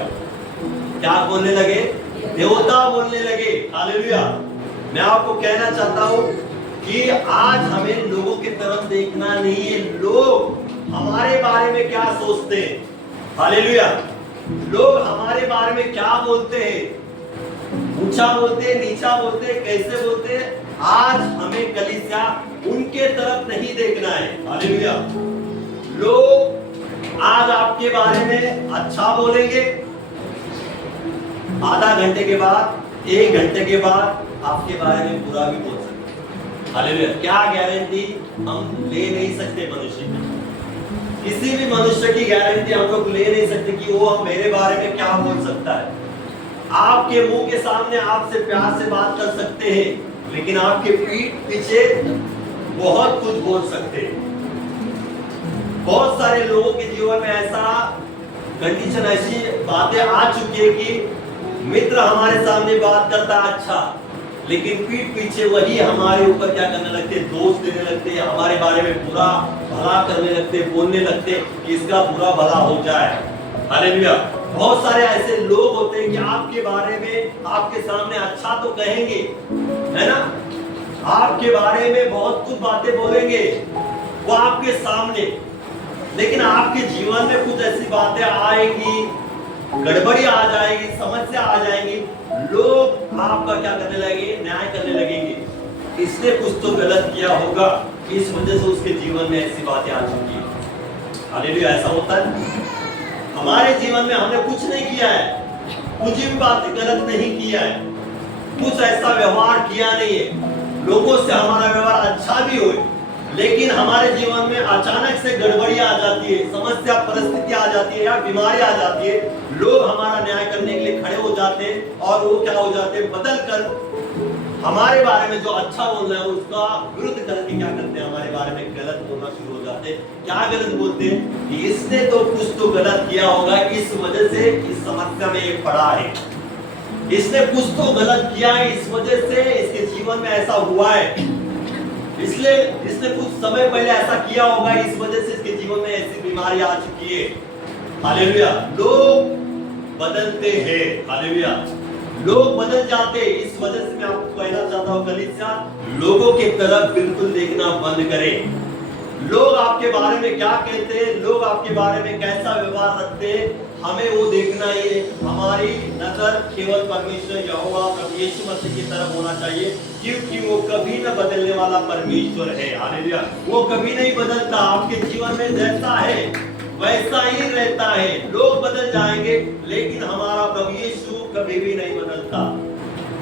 क्या बोलने लगे, देवता बोलने लगे। हालेलुया। मैं आपको कहना चाहता हूं कि आज हमें लोगों की तरफ देखना नहीं है, लोग हमारे बारे में क्या सोचते हैं। हालेलुया। लोग हमारे बारे में क्या बोलते हैं, ऊंचा बोलते हैं, नीचा बोलते हैं, कैसे बोलते हैं, आज हमें कलीसिया उनके तरफ नहीं देखना है। हालेलुया। लोग आज आपके बारे में अच्छा बोलेंगे, आधा घंटे के बाद, 1 घंटे के बाद आपके बारे में बुरा भी बोल सकते हैं। हालेलुया। क्या गारंटी हम ले नहीं सकते मनुष्य की, किसी भी मनुष्य की गारंटी हम लोग ले नहीं सकते कि वो मेरे बारे में क्या बोल सकता है। आपके मुंह के सामने आपसे प्यार से बात कर सकते हैं, लेकिन आपके पीठ पीछे बहुत कुछ बोल सकते हैं। बहुत सारे लोगों के जीवन में ऐसा कंडीशन, ऐसी बातें आ चुकी है कि मित्र हमारे सामने बात करता है अच्छा, लेकिन पीठ पीछे वही हमारे ऊपर क्या करने लगते हैं, दोष देने लगते हैं, हमारे बारे में बुरा भला करने लगते हैं, बोलने लगते हैं कि इसका बुरा भला हो जाए। हालेलुया। बहुत सारे ऐसे लोग होते हैं कि आपके बारे में, आपके सामने अच्छा तो कहेंगे, है ना, आपके बारे में बहुत कुछ बातें बोलेंगे वो आपके सामने, लेकिन आपके जीवन में कुछ ऐसी बातें आएगी, गड़बड़ी आ जाएगी, समस्या आ जाएगी, लोग आपका क्या करने लगेंगे, न्याय करने लगेंगे। इसने कुछ तो गलत किया होगा, इस वजह से उसके जीवन में ऐसी बातें आ चुकी है। हालेलुया। ऐसा होता है हमारे जीवन में, हमने कुछ नहीं किया है, कुछ भी बातें गलत नहीं किया है, कुछ ऐसा व्यवहार किया नहीं है, लोगों से हमारा व्यवहार अच्छा भी हो, लेकिन हमारे जीवन में अचानक से गड़बड़ी आ जाती है, समस्या परिस्थिति आ जाती है या बीमारी आ जाती है, लोग हमारा न्याय करने के लिए खड़े हो जाते हैं और वो क्या हो जाते हैं, बदल कर हमारे बारे में जो अच्छा बोल रहे हैं उसका विरुद्ध करके क्या करते हैं, हमारे बारे में गलत बोलना शुरू हो जाते हैं। क्या गलत बोलते हैं कि इसने तो कुछ तो गलत किया होगा, इस वजह से इस समस्या में ये पड़ा है, इसने कुछ तो गलत किया है, इस वजह से इसके जीवन में ऐसा हुआ है, इसलिए इसने कुछ समय पहले ऐसा किया होगा, इस वजह से इसके जीवन में ऐसी बीमारी आ चुकी है। हालेलुया। लोग बदलते हैं। हालेलुया। लोग बदल जाते हैं। इस वजह से मैं आपको कहना चाहता हूं कलीसिया, लोगों की तरफ बिल्कुल देखना बंद करें। लोग आपके बारे में क्या कहते हैं, लोग आपके बारे में कैसा व्यवहार रखते हैं, हमें वो देखना ही है। हमारी नजर केवल परमेश्वर यहोवा प्रभु यीशु मसीह की तरफ होना चाहिए, क्योंकि वो कभी न बदलने वाला परमेश्वर है। हालेलुया। वो कभी नहीं बदलता, आपके जीवन में जैसा है वैसा ही रहता है। लोग बदल जाएंगे, लेकिन हमारा प्रभु यीशु कभी भी नहीं बदलता।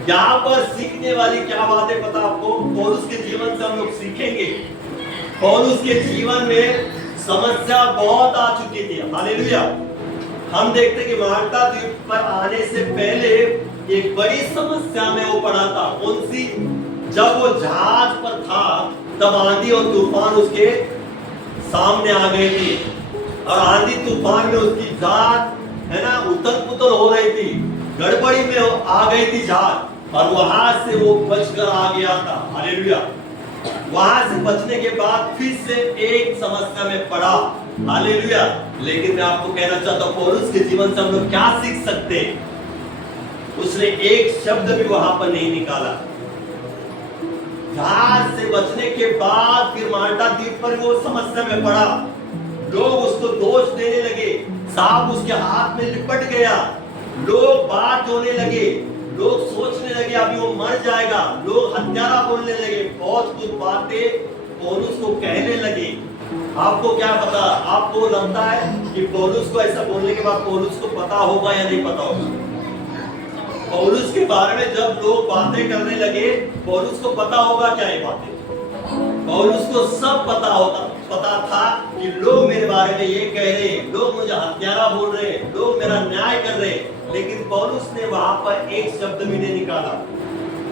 यहाँ पर सीखने वाली क्या बात है पता आपको, पौलुस के जीवन से हम लोग सीखेंगे। पौलुस के जीवन में समस्या बहुत आ चुकी थी। हालेलुया। हम देखते कि माल्टा द्वीप पर आने से पहले एक बड़ी समस्या में वो पड़ा था। कौन सी? जब वो जहाज पर था तब आंधी और तूफान उसके सामने आ गई थी, और आंधी तूफान में उसकी जहाज है ना उथल पुथल हो रही थी, गड़बड़ी में आ गई थी जहाज, और वहां से वो बचकर आ गया था। हालेलुया। वहां से बचने के बाद फिर से एक समस्या में पड़ा। हालेलुया। लेकिन मैं आपको कहना चाहता हूं पौलुस के जीवन से हम लोग क्या सीख सकते हैं? उसने एक शब्द भी वहां पर नहीं निकाला। जहाज से बचने के बाद फिर माल्टा द्वीप पर वो समस्या में पड़ा। लोग उसको दोष देने लगे, सांप उसके हाथ में लिपट गया, लोग बात जोड़ने लगे, लोग सोचने लगे अभी वो मर जाएगा, लोग हत्यारा बोलने लगे, बहुत कुछ बातें पौलुस को कहने लगे। आपको क्या पता, आपको लगता है कि पौलुस को ऐसा बोलने के बाद पौलुस को पता होगा या नहीं पता होगा? पौलुस के बारे में जब लोग बातें करने लगे, पौलुस को पता होगा क्या ये बातें? पौलुस को सब पता था कि लोग मेरे बारे में ये कह रहे हैं, लोग मुझे हत्यारा बोल रहे हैं, लोग मेरा न्याय कर रहे हैं, लेकिन पौलुस ने वहां पर एक शब्द भी नहीं निकाला।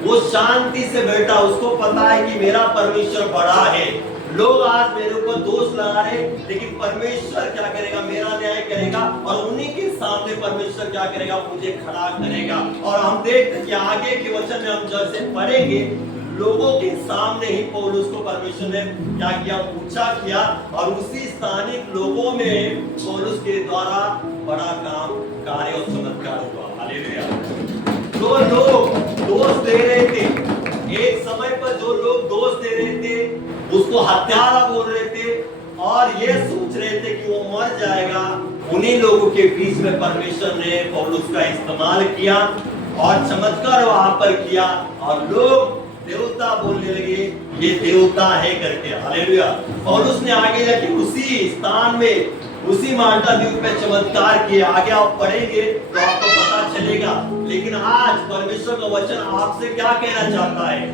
वो शांति से बैठा, उसको पता है कि मेरा परमेश्वर बड़ा है। लोग आज मेरे ऊपर दोष लगा रहे, लेकिन परमेश्वर क्या करेगा? मेरा न्याय करेगा, और उन्हीं के सामने परमेश्वर क्या करेगा? मुझे खड़ा करेगा। और हम देखते हैं कि आगे के वचन में हम जैसे पढ़ेंगे, लोगों के सामने ही पौलुस को परमेश्वर ने क्या किया? ऊंचा किया, और उसी स्थानिक लोगों में पौलुस के द्वारा बड़ा काम, कार्य और चमत्कार हुआ। हालेलुया। जो लोग दोष दे रहे थे, एक समय पर जो लोग दोष दे रहे थे, उसको हत्यारा बोल रहे थे और ये सोच रहे थे कि वो मर जाएगा, उन्हीं लोगों के बीच में परमेश्वर ने पौलुस का इस्तेमाल किया और चमत्कार वहां पर किया, और लोग देवता बोलने लगे, ये देवता है करके। हालेलुया। पौलुस ने आगे जाके उसी स्थान में, उसी माल्टा द्वीप में चमत्कार किए। आगे आप पढ़ेंगे तो आपको पता चलेगा। लेकिन आज परमेश्वर का वचन आपसे क्या कहना चाहता है?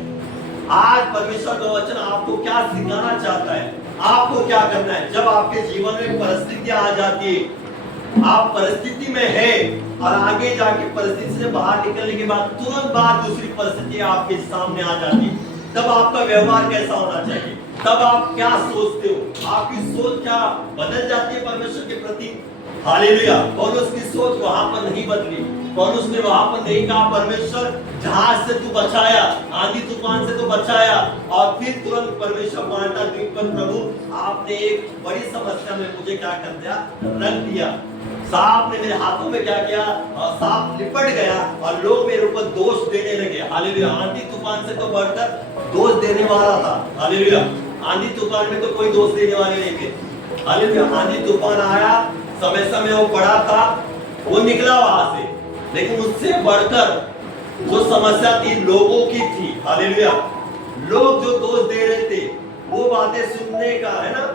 आज परमेश्वर का वचन आपको क्या सिखाना चाहता है? आपको क्या करना है? जब आपके जीवन में परिस्थितियां आ जाती है, आप परिस्थिति में है और आगे जाके परिस्थिति से बाहर निकलने के बाद तुरंत बाद दूसरी परिस्थिति आपके सामने आ जाती है, तब आपका व्यवहार कैसा होना चाहिए? तब आप क्या सोचते हो? आपकी सोच क्या बदल जाती है परमेश्वर के प्रति? हालेलुया। पौलुस की सोच वहां पर नहीं बदली। पौलुस ने वहां पर नहीं कहा, परमेश्वर जहाज से तू बचाया, आंधी तूफान से तू बचाया, और फिर तुरंत परमेश्वर माल्टा द्वीप पर, प्रभु आपने एक बड़ी समस्या में मुझे क्या कर दिया? रख दिया। सांप ने मेरे हाथों में क्या किया? सांप लिपट गया और लोग मेरे ऊपर दोष देने लगे। हालेलुया। आंधी तूफान से तो बढ़कर दोष देने वाला था। हालेलुया। आंधी तूफान में तो कोई दोष देने वाले नहीं थे। हालेलुया। आंधी तूफान आया, समय समय वो पड़ा था, वो निकला वहां से, लेकिन उससे बढ़कर जो समस्या थी लोगों की थी। हालेलुया। लोग जो दोष दे रहे थे, वो बातें सुनने का, है ना,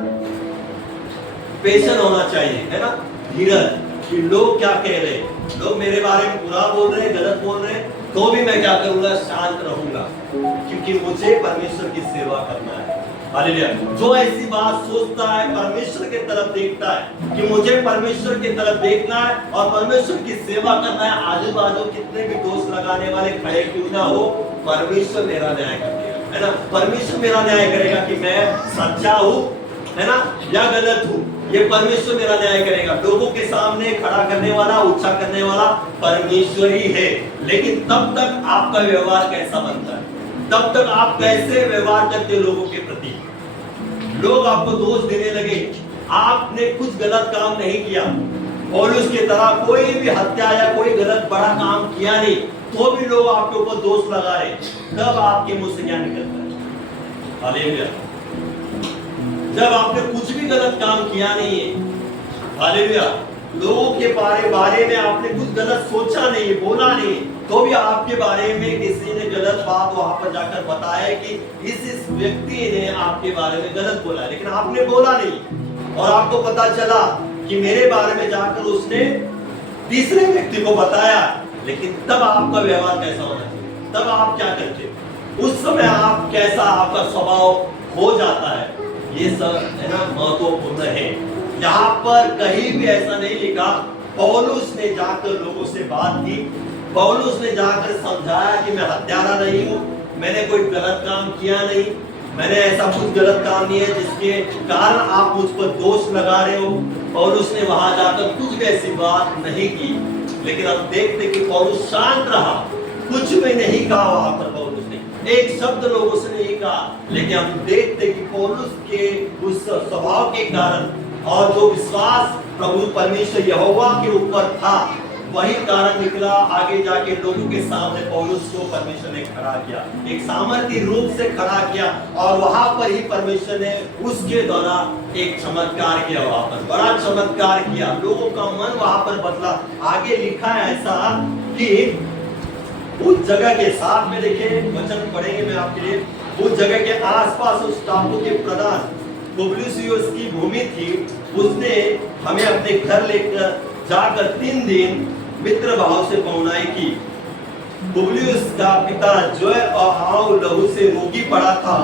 पेशेंस होना चाहिए, है ना, धीरज, कि लोग क्या कह रहे हैं, लोग मेरे बारे में बुरा बोल रहे हैं, गलत बोल रहे हैं, तो भी मैं क्या करूंगा? शांत रहूंगा, क्योंकि मुझे परमेश्वर की सेवा करना है। हालेलुया। जो ऐसी बात सोचता है, परमेश्वर की तरफ देखता है कि मुझे परमेश्वर की तरफ देखना है और परमेश्वर की सेवा करना है, आजू बाजू कितने भी दोष लगाने वाले खड़े क्यों ना हो, परमेश्वर मेरा न्याय करेगा, है ना। परमेश्वर मेरा न्याय करेगा कि मैं सच्चा हूँ, है ना, या गलत हूँ, ये परमेश्वर मेरा न्याय करेगा। लोगों के सामने खड़ा करने वाला, ऊंचा करने वाला परमेश्वर ही है। लेकिन तब तक आपका व्यवहार कैसा बनता है? तब तक आप कैसे व्यवहार करते हो लोगों के प्रति? लोग आपको दोष देने लगे, आपने कुछ गलत काम नहीं किया, पौलुस की तरह कोई भी हत्या या कोई गलत बड़ा काम किया नहीं, तो भी लोग आपके ऊपर दोष लगा रहे, तब आपके मुंह से क्या निकलता है? हालेलुया। जब आपने कुछ भी गलत काम किया नहीं है, हालेलुया, लोगों के बारे में आपने कुछ गलत सोचा नहीं, बोला नहीं, तो भी आपके बारे में किसी ने गलत बात वहां पर जाकर बताया कि इस व्यक्ति ने आपके बारे में गलत बोला, लेकिन आपने बोला नहीं, और आपको पता चला कि मेरे बारे में जाकर उसने तीसरे व्यक्ति को बताया, लेकिन तब आपका व्यवहार कैसा होना चाहिए? तब आप क्या करते? उस समय आप कैसा, आपका स्वभाव हो जाता है? ये सब, है ना, महत्वपूर्ण है। यहाँ पर कहीं भी ऐसा नहीं लिखा पौलुस ने जाकर लोगों से बात की, पौलुस ने जाकर समझाया कि मैं हत्यारा नहीं हूँ, मैंने कोई गलत काम किया नहीं, मैंने ऐसा कुछ गलत काम नहीं है जिसके कारण आप मुझ पर दोष लगा रहे हो। पौलुस ने वहां जाकर कुछ भी ऐसी बात नहीं की, लेकिन हम देखते कि पौलुस शांत रहा, कुछ भी नहीं कहा वहां पर पौलुस ने, एक शब्द लोगों से नहीं कहा। लेकिन हम देखते कि पौलुस के उस स्वभाव के कारण और जो विश्वास प्रभु परमेश्वर यहोवा के ऊपर था, वही कारण निकला। आगे जाके लोगों के सामने पौलुस को परमेश्वर ने खड़ा किया, एक सामर्थ्य रूप से खड़ा किया, और वहां पर ही परमेश्वर ने उसके द्वारा एक चमत्कार किया, वहां पर बड़ा चमत्कार किया, लोगों का मन वहां पर बदला। आगे लिखा है ऐसा कि उस जगह के साथ में, देखिए वचन पढ़ेंगे मैं आपके लिए, उस जगह के आसपास उस टापू के प्रधान पुबलियुस की भूमि थी, उसने हमें अपने घर लेकर जाकर 3 दिन मित्र भाव से पहुनाई की। पुबलियुस का पिता जोएल और हाउ लहू से रोगी पड़ा था।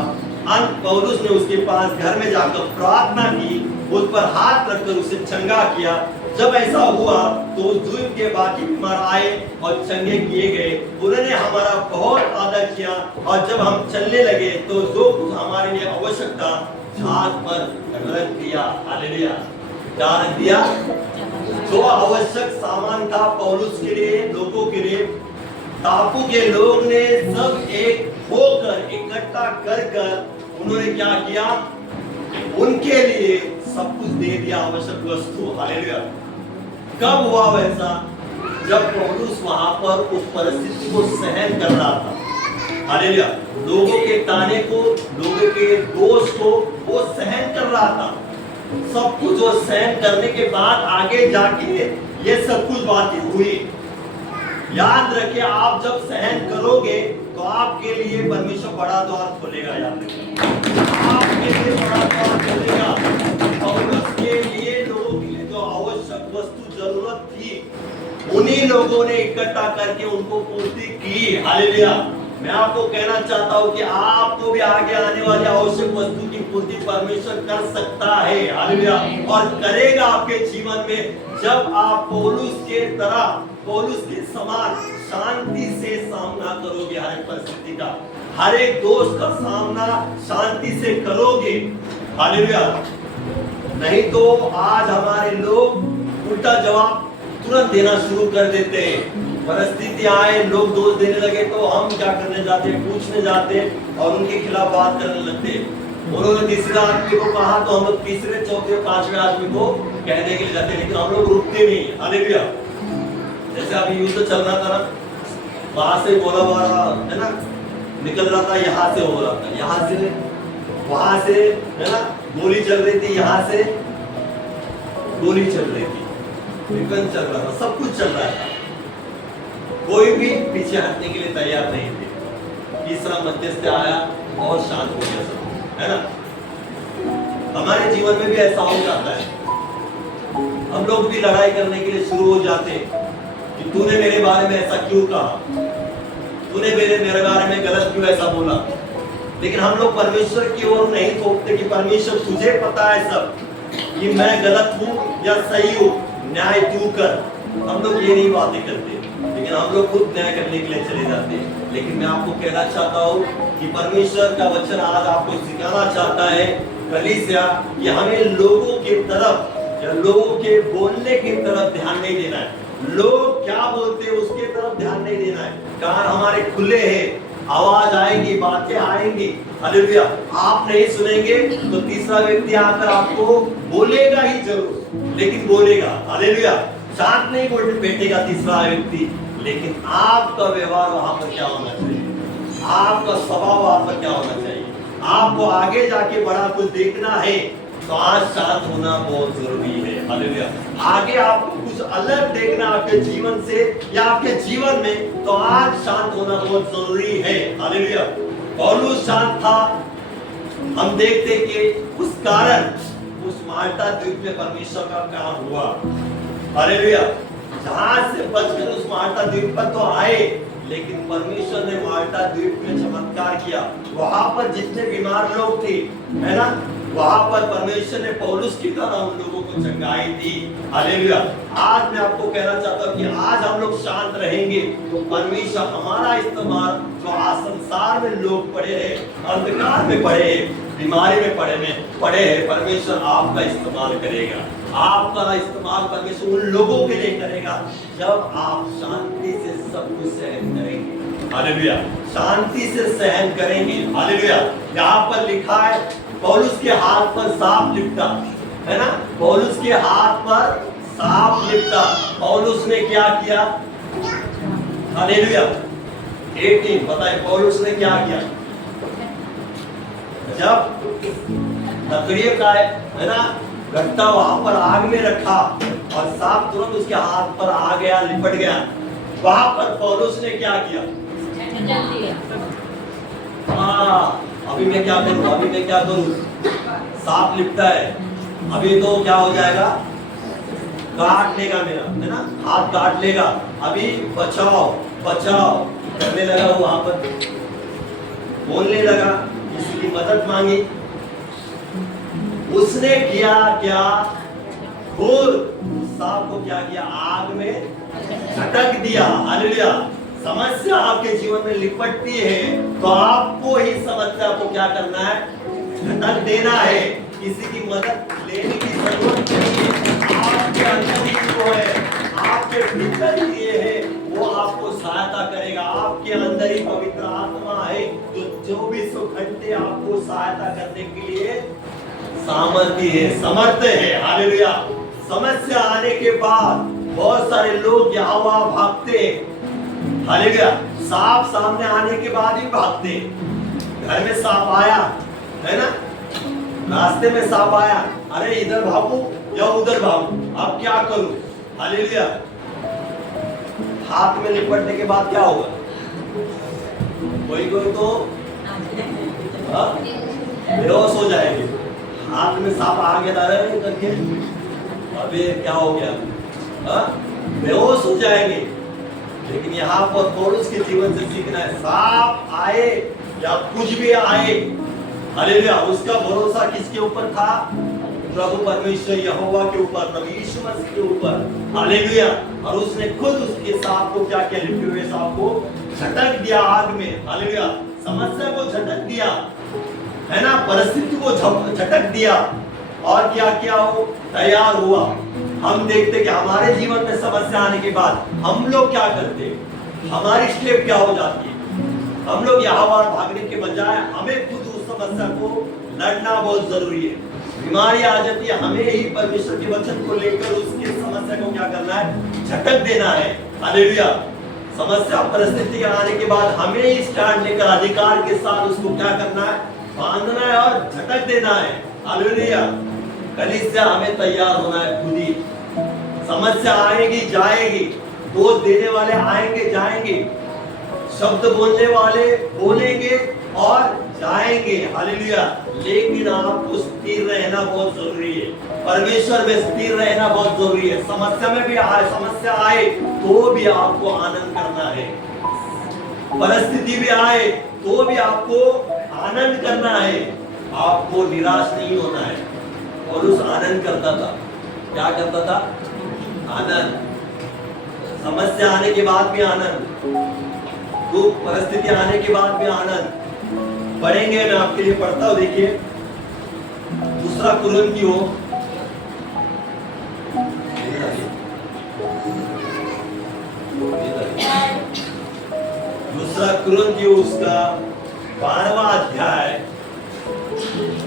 पौलुस ने उसके पास घर में जाकर प्रार्थना की, उस पर हाथ रखकर उसे चंगा किया। जब ऐसा हुआ तो उस द्वीप के बाकी बीमार आए और चंगे किए गए। उन्होंने हमारा बहुत आदर किया और जब हम चलने लगे तो जो कुछ हमारे लिए आवश्यक था जहाज पर रख दिया। हालेलुया। क्या रख दिया? जो आवश्यक सामान था पौलुस के लिए, लोगों के लिए, टापू के लोग ने सब एक होकर इकट्ठा कर उन्होंने क्या किया? उनके लिए सब कुछ दे दिया, आवश्यक वस्तु। हालेलुया। कब हुआ वैसा? जब पौलुस वहां पर उस परिस्थिति को सहन कर रहा था। हालेलुया। लोगों के ताने को, लोगों के दोष को वो सहन कर रहा था। सब कुछ वो सहन करने के बाद आगे जाके ये सब कुछ बातें हुई। याद रखिए, आप जब सहन करोगे तो आपके लिए परमेश्वर बड़ा द्वार खोलेगा। याद रखिए, आपके लिए बड़ा द्वार खोलेगा। पौलुस के लिए, लोगों के लिए जो आवश्यक वस्तु जरूरत थी, उन्हीं लोगों ने इकट्ठा करके उनको पूर्ति की। हालेलुया। मैं आपको कहना चाहता हूं कि आपको भी आगे आने वाली आवश्यक वस्तु की पूर्ति परमेश्वर कर सकता है। हालेलुया। और करेगा आपके जीवन में, जब आप पौलुस के तरह, पौलुस के समान शांति से सामना करोगे। हर एक परिस्थिति का, हर एक दोष का सामना शांति से करोगे। हालेलुया। नहीं तो आज हमारे लोग उल्टा जवाब तुरंत देना शुरू कर देते हैं। परिस्थिति आए, लोग दोष देने लगे तो हम क्या करने जाते हैं? पूछने जाते हैं और उनके खिलाफ बात करने लगते हैं। उन्होंने तीसरे आदमी को कहा तो हम लोग तीसरे, चौथे, पांचवें आदमी को कहने के लिए जाते हैं, लेकिन हम लोग रुकते नहीं। हालेलुया। जैसे अभी युद्ध चल रहा था ना, वहां से गोला बारा है ना निकल रहा था, यहाँ से हो रहा था, यहाँ से वहां से है ना गोली चल रही थी, यहाँ से गोली चल रही थी, विपन चल रहा था, सब कुछ चल रहा था। कोई भी पीछे हटने के लिए तैयार नहीं थे। तीसरा मध्यस्थ आया और शांत हो गया सब, है ना। हमारे जीवन में भी ऐसा हो जाता है। हम लोग भी लड़ाई करने के लिए शुरू हो जाते हैं कि तूने मेरे बारे में ऐसा क्यों कहा, तूने मेरे बारे में गलत क्यों ऐसा बोला। लेकिन हम लोग परमेश्वर की ओर नहीं थोपते कि परमेश्वर तुझे पता है सब कि मैं गलत हूँ या सही हूँ, न्याय तू कर। हम लोग ये नहीं बातें करते, लेकिन हम लोग खुद न्याय करने के लिए चले जाते हैं। लेकिन मैं आपको कहना चाहता हूँ कि परमेश्वर का वचन आज आपको सिखाना चाहता है कलीसिया कि हमें लोगों की तरफ या लोगों के बोलने की तरफ ध्यान नहीं देना है। लोग क्या बोलते हैं उसके तरफ ध्यान नहीं देना है। कान हमारे खुले हैं, आवाज आएगी, बातें आएंगी। हालेलुया। आप नहीं सुनेंगे तो तीसरा व्यक्ति आकर आपको बोलेगा ही जरूर, लेकिन बोलेगा। हालेलुया। शांत नहीं बैठेगा तीसरा व्यक्ति, लेकिन आपका व्यवहार वहां पर क्या होना चाहिए, आपका स्वभाव वहां पर क्या होना चाहिए। आपको आगे जाके बड़ा कुछ देखना है तो आज शांत होना बहुत जरूरी है। हालेलुया। आगे आपको कुछ अलग देखना आपके जीवन से या आपके जीवन में, तो आज शांत होना बहुत जरूरी है। हालेलुया। पौलुस शांत था। हम देखते कि उस कारण उस माल्टा द्वीप में परमेश्वर का काम हुआ। हालेलुया। जहाज से बचकर उस माल्टा द्वीप पर तो आए, लेकिन परमेश्वर ने माल्टा द्वीप में चमत्कार किया। वहां पर जितने बीमार लोग थे, है ना, वहां पर परमेश्वर ने पौलुस की तरह उन लोगों को चंगाई दी। हालेलुया। आज मैं आपको कहना चाहता हूं कि आज हम लोग शांत रहेंगे तो परमेश्वर हमारा इस्तेमाल, जो आज संसार में लोग पड़े हैं, अंधकार में पड़े हैं, बीमारी में पड़े हैं, परमेश्वर आपका इस्तेमाल करेगा। आपका इस्तेमाल परमेश्वर उन लोगों के लिए करेगा जब आप शांति से सब कुछ सहन करेंगे। हालेलुया। शांति से सहन करेंगे। हालेलुया। यहाँ पर लिखा है पौलुस के हाथ पर सांप लिपटा, है ना। पौलुस के हाथ पर सांप लिपटा। पौलुस ने क्या किया? हालेलुया। 18 बताए पौलुस ने क्या किया? जब लकड़ी का है ना गट्टा वहां पर आग में रखा और सांप तुरंत उसके हाथ पर आ गया, लिपट गया, वहां पर पौलुस ने क्या किया? हाँ, अभी मैं क्या करूं, अभी मैं क्या करूं? सांप लिपटा है, अभी तो क्या हो जाएगा, काट लेगा मेरा, है ना, हाथ काट लेगा। अभी बचाओ बचाओ करने लगा, वहां पर बोलने लगा, किसी की मदद मांगी। उसने किया क्या, खुद सांप को क्या किया, आग में झटक दिया। हालेलुया। समस्या आपके जीवन में लिपटती है तो आपको ही समस्या को क्या करना है, झटक देना है। किसी की मदद लेने की जरूरत नहीं है। आपके अंदर ही जो है, आपके भीतर ही ये है, वो आपको सहायता करेगा। आपके अंदर ही पवित्र आत्मा है जो 24 घंटे आपको सहायता करने के लिए सामर्थ्य है, समर्थ है। हालेलुया। समस्या आने के बाद बहुत सारे लोग यहोवा भागते, हालेलुया। सांप सामने आने के बाद ही भागते। घर में सांप आया, है ना, रास्ते में सांप आया, अरे इधर भागू या उधर भागू, अब क्या करूं, हालेलुया। हाथ में लिपटने के बाद क्या होगा, कोई कोई तो बेहोश हो जाएंगे। हाथ में सांप आ गया करके अबे क्या हो गया, बेहोश हो जाएंगे। लेकिन यहाँ पर पौलुस के जीवन से सीखना है, सांप आए या कुछ भी आए, हालेलुया, उसका भरोसा किसके ऊपर था, प्रभु परमेश्वर यहोवा के ऊपर, प्रभु यीशु मसीह के ऊपर। हालेलुया। और उसने खुद उसके सांप को क्या किया, लिपटे हुए सांप को झटक दिया आग में। हालेलुया। समस्या को झटक दिया, है ना, परिस्थिति को झटक दिया। और क्या किया, वो तैयार हुआ। हम देखते कि हमारे जीवन में समस्या आने के बाद हम लोग क्या करते, हमारी स्टेप क्या हो जाती है। हम लोग यहाँ भागने के बजाय हमें खुद उस समस्या को लड़ना बहुत जरूरी है। बीमारी आ जाती है, हमें ही परमेश्वर के वचन को लेकर उसके समस्या को क्या करना है, झटक देना है। हालेलुया। समस्या परिस्थिति आने के बाद हमें ही स्टैंड लेकर अधिकार के साथ उसको क्या करना है, बांधना है और झटक देना है। हालेलुया। कलीसिया हमें तैयार होना है खुद ही। समस्या आएगी जाएगी, दोष देने वाले आएंगे जाएंगे, शब्द बोलने वाले बोलेंगे और जाएंगे। हालेलुया। लेकिन आपको स्थिर रहना बहुत जरूरी है, परमेश्वर में स्थिर रहना बहुत जरूरी है। समस्या में भी आए, समस्या आए तो भी आपको आनंद करना है, परिस्थिति भी आए तो भी आपको आनंद करना है, आपको निराश नहीं होना है। और उस आनंद करता था, क्या करता था, आनंद। समस्या आने के बाद भी आनंद, दुख परिस्थिति आने के बाद भी आनंद। पढ़ेंगे, मैं आपके लिए पढ़ता हूं, देखिए दूसरा कुरिन्थियों, दूसरा कुरिन्थियों उसका 12वां अध्याय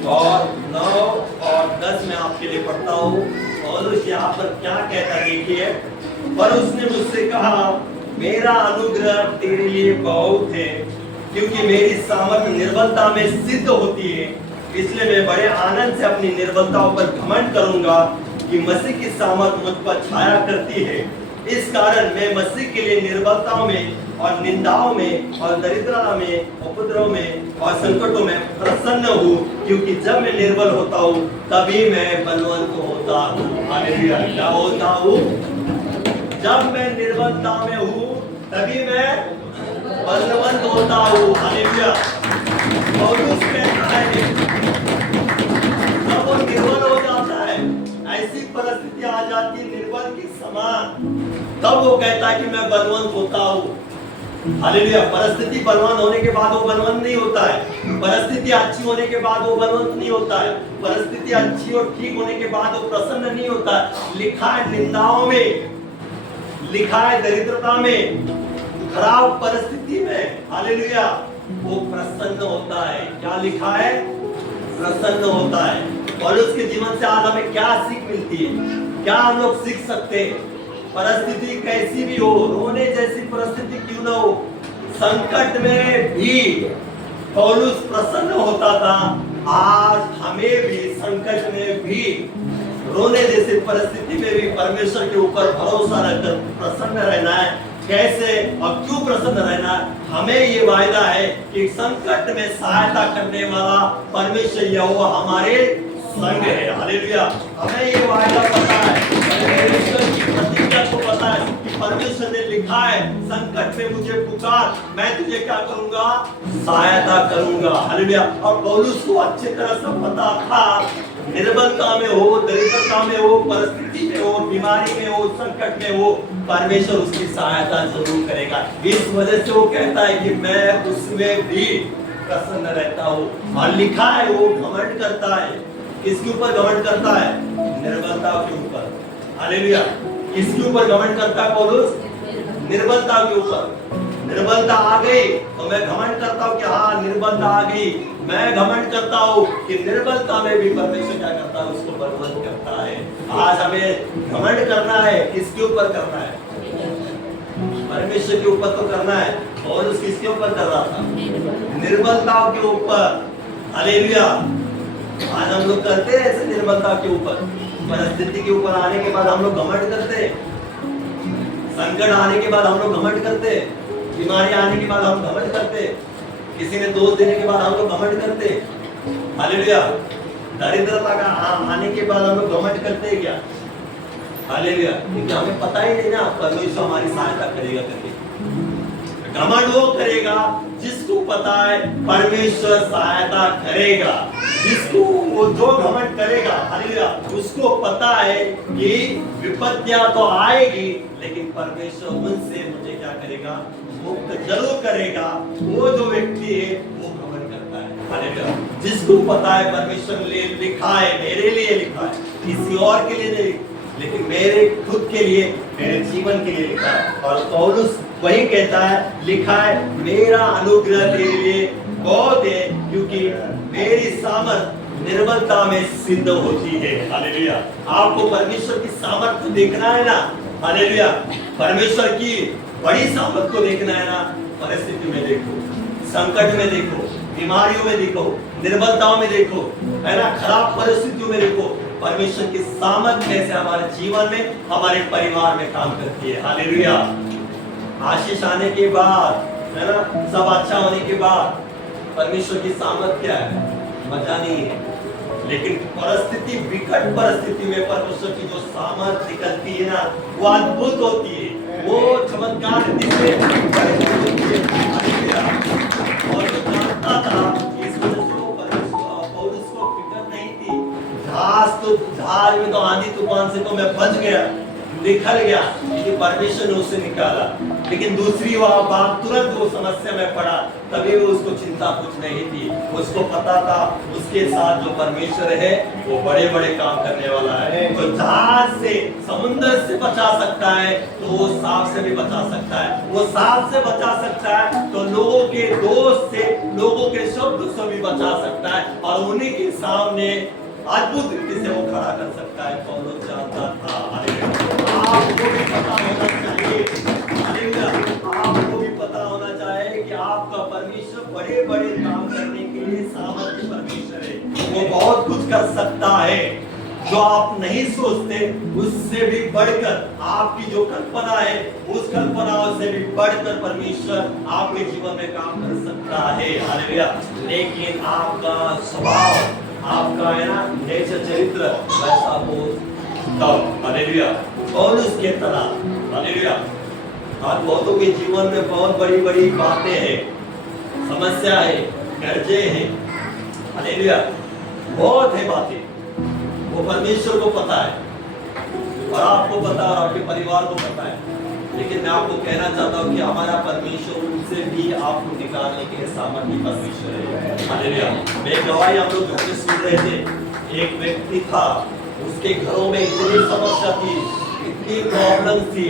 और 9 और 10 में आपके लिए पढ़ता हूँ। और यहाँ पर क्या कहता देखिए, पर उसने मुझसे कहा, मेरा अनुग्रह तेरे लिए बहुत है, क्योंकि मेरी सामर्थ्य निर्बलता में सिद्ध होती है। इसलिए मैं बड़े आनंद से अपनी निर्बलताओं पर घमंड करूंगा कि मसीह की सामर्थ्य मुझ पर छाया करती है। इस कारण मैं मसीह के लिए निर्बलताओं में और निंदाओं में और दरिद्रता में, उपद्रव में और संकटों में प्रसन्न हूँ, क्योंकि जब मैं निर्बल होता हूँ तभी मैं बलवंत होता हूँ। हालेलुया। क्या होता हूँ, जब मैं निर्बलता में हूँ तभी मैं बलवंत होता हूँ। हालेलुया। पौलुस कहता है, जब वो निर्बल हो जाता है, ऐसी परिस्थिति आ जाती है निर्बल की समान, तब वो कहता है कि मैं बलवंत होता हूँ। हालेलुया। परिस्थिति बलवान होने के बाद वो बलवंत नहीं होता है, परिस्थिति अच्छी होने के बाद वो बलवंत नहीं होता है, परिस्थिति अच्छी और ठीक होने के बाद वो प्रसन्न नहीं होता है। लिखा है निंदाओं में, लिखा है दरिद्रता में, खराब परिस्थिति में, हालेलुया, वो प्रसन्न होता है। क्या लिखा है, प्रसन्न होता है। और उसके जीवन से आज हमें क्या सीख मिलती है, क्या हम लोग सीख सकते हैं। परिस्थिति कैसी भी हो, रोने जैसी परिस्थिति क्यों ना हो, संकट में भी पौलुस प्रसन्न होता था। आज हमें भी संकट में भी, रोने जैसी परिस्थिति में भी परमेश्वर के ऊपर भरोसा रखकर प्रसन्न रहना है। कैसे और क्यों प्रसन्न रहना है? हमें ये वायदा है कि संकट में सहायता करने वाला परमेश्वर यहोवा हमारे संग है। हालेलुया। हमें ये वायदा पता है, परमेश्वर की प्रतिज्ञा को पता है कि परमेश्वर ने लिखा है, संकट में मुझे पुकार, मैं तुझे क्या करूंगा? सहायता करूंगा। हालेलुया। और पौलुस को अच्छी तरह से पता था, निर्बलता में हो, दरिद्रता में हो, परिस्थिति में हो, बीमारी में हो, संकट में हो, परमेश्वर उसकी सहायता जरूर करेगा। इस वजह से वो कहता है कि मैं उसमें भी प्रसन्न रहता हूँ। और लिखा है वो घमंड करता है। किसके ऊपर घमंड करता है? निर्बलता के ऊपर। हालेलुया। किसके ऊपर घमंड करता है पौलुस? निर्बलता के ऊपर। निर्बलता आ गई तो मैं घमंड करता हूँ कि हाँ निर्बलता आ गई। मैं घमंड करता हूँ कि निर्बलता में भी परमेश्वर क्या करता है? उसको बलवंत करता है। आज हमें घमंड करना है। किसके ऊपर करना है? परमेश्वर के ऊपर तो करना है। और उस किसके ऊपर कर रहा था? निर्बलताओं के ऊपर। हालेलुया। आज हम लोग करते हैं ऐसे निर्बलता के ऊपर, परिस्थिति के ऊपर आने के बाद हम लोग घमंड करते हैं, संकट आने के बाद हम लोग घमंड करते हैं, बीमारी आने के बाद हम घमंड करते हैं, किसी ने दोष देने के बाद हम लोग घमंड करते हैं। हालेलुया। दरिद्रता का आने के बाद हम लोग घमंड करते हैं क्या? हालेलुया। क्योंकि हमें पता ही नहीं ना परमेश्वर हमारी सहायता करेगा करके। घमंड वो करेगा जिसको पता है परमेश्वर सहायता करेगा। जिसको वो जो घमंड करेगा, हालेलुया, उसको पता है कि विपत्तियां तो आएगी लेकिन परमेश्वर उनसे मुझे क्या करेगा? मुक्त जरूर करेगा। वो जो व्यक्ति है वो घमंड करता है। हालेलुया। जिसको पता है परमेश्वर ने लिखा है, मेरे लिए लिखा है, किसी और के लिए नहीं, लेकिन मेरे खुद के लिए, मेरे जीवन के लिए लिखा है। और पौलुस वही कहता है, लिखा है मेरा अनुग्रह तेरे लिए बहुत है क्योंकि मेरी सामर्थ निर्बलता में सिद्ध होती है। हालेलुया। आपको परमेश्वर की सामर्थ को देखना है ना। हालेलुया। परमेश्वर की बड़ी सामर्थ को देखना है ना। परिस्थिति में देखो, संकट में देखो, बीमारियों में देखो, निर्बलताओं में देखो, है ना, खराब परिस्थितियों में देखो, परमेश्वर की सामर्थ कैसे हमारे जीवन में, हमारे परिवार में काम करती है। हालेलुया। आशीष आने के बाद, है ना, सब अच्छा होने के बाद परमेश्वर की सामर्थ क्या है? मजा नहीं है। लेकिन परिस्थिति, विकट परिस्थिति में परमेश्वर की जो सामर्थ निकलती है ना, वो अद्भुत होती है। वो चमत्कार और जो जानता था इस वजह से वो पौलुस को फिक्र नहीं थी। जहाज में तो आंधी तूफान से तो मैं बच गया, निकल गया, क्योंकि परमेश्वर ने उसे निकाला। लेकिन दूसरी बात, तुरंत वो समस्या में पड़ा, तभी वो उसको चिंता कुछ नहीं थी। उसको पता था उसके साथ जो परमेश्वर है वो बड़े बड़े काम करने वाला है। तो जहाज से, समुद्र से बचा सकता है तो वो सांप से भी बचा सकता है। वो सांप से बचा सकता है तो लोगों के दोष से, लोगों के शब्द से भी बचा सकता है। और उन्हीं के सामने अद्भुत रीति से वो खड़ा कर सकता है। पौलुस जानता था। आपको भी पता होना चाहिए, आपको भी पता होना चाहिए कि आपका परमेश्वर बड़े बड़े काम करने के लिए सामर्थ्य परमेश्वर है। वो बहुत कुछ कर सकता है जो आप नहीं सोचते, उससे भी बढ़कर आपकी जो कल्पना है, उस कल्पनाओं से भी बढ़कर परमेश्वर आपके जीवन में काम कर सकता है। हालेलुया। लेकिन आपका स्वभाव, आपका है ना नेचर, चरित्र वैसा हो तब। हालेलुया। पौलुस के तरह। हालेलुया। आज बहुतों के जीवन में बहुत बड़ी बड़ी बातें हैं, समस्या है, कर्जे हैं। हालेलुया। बहुत है बातें, वो परमेश्वर को पता है और आपको पता है और आपके परिवार को पता है। लेकिन मैं आपको कहना चाहता हूँ कि हमारा परमेश्वर उनसे भी आपको निकालने के लिए सामर्थ्य परमेश्वर है। हालेलुया। मैं गवाही हम लोग घर में सुन रहे थे, एक व्यक्ति था, उसके घरों में इतनी समस्या थी, इतनी प्रॉब्लम थी,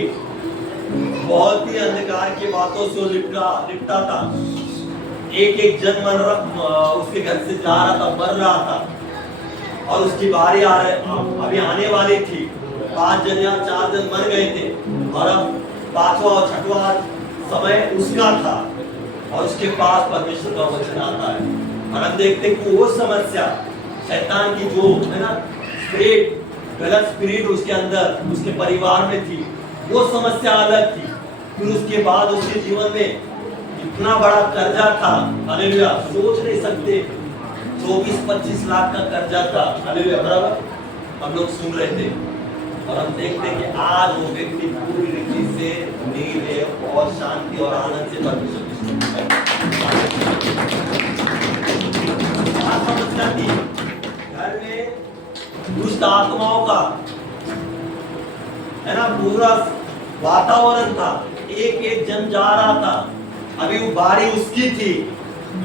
बहुत ही अंधकार की बातों से लिपटा था। एक जन उसके घर से जा रहा था, मर रहा था और उसकी बारी अभी आने वाली थी। 5 जन या 4 जन मर गए थे और अब 5वां और 6वां समय उसका था और उसके पास परमेश्वर का वचन आता है। और हम देखते हैं कि वो समस्या शैतान की जो है ना स्पिरिट, गलत स्पिरिट उसके अंदर, उसके परिवार में थी, वो समस्या अलग थी। फिर उसके बाद उसके जीवन में इतना बड़ा कर्जा था, हालेलुया, सोच नहीं सकते। 24-25 लाख का कर्जा था, हालेलुया, बराबर हम लोग सुन रहे थे। और हम देखते हैं कि आज वो व्यक्ति पूरी रीति से नीले और शांति और आनंद से परमेश्वर की स्तुति करता है। घर में दुष्ट आत्माओं का, है ना, पूरा वातावरण था, एक एक जन जा रहा था। अभी वो बारी उसकी थी,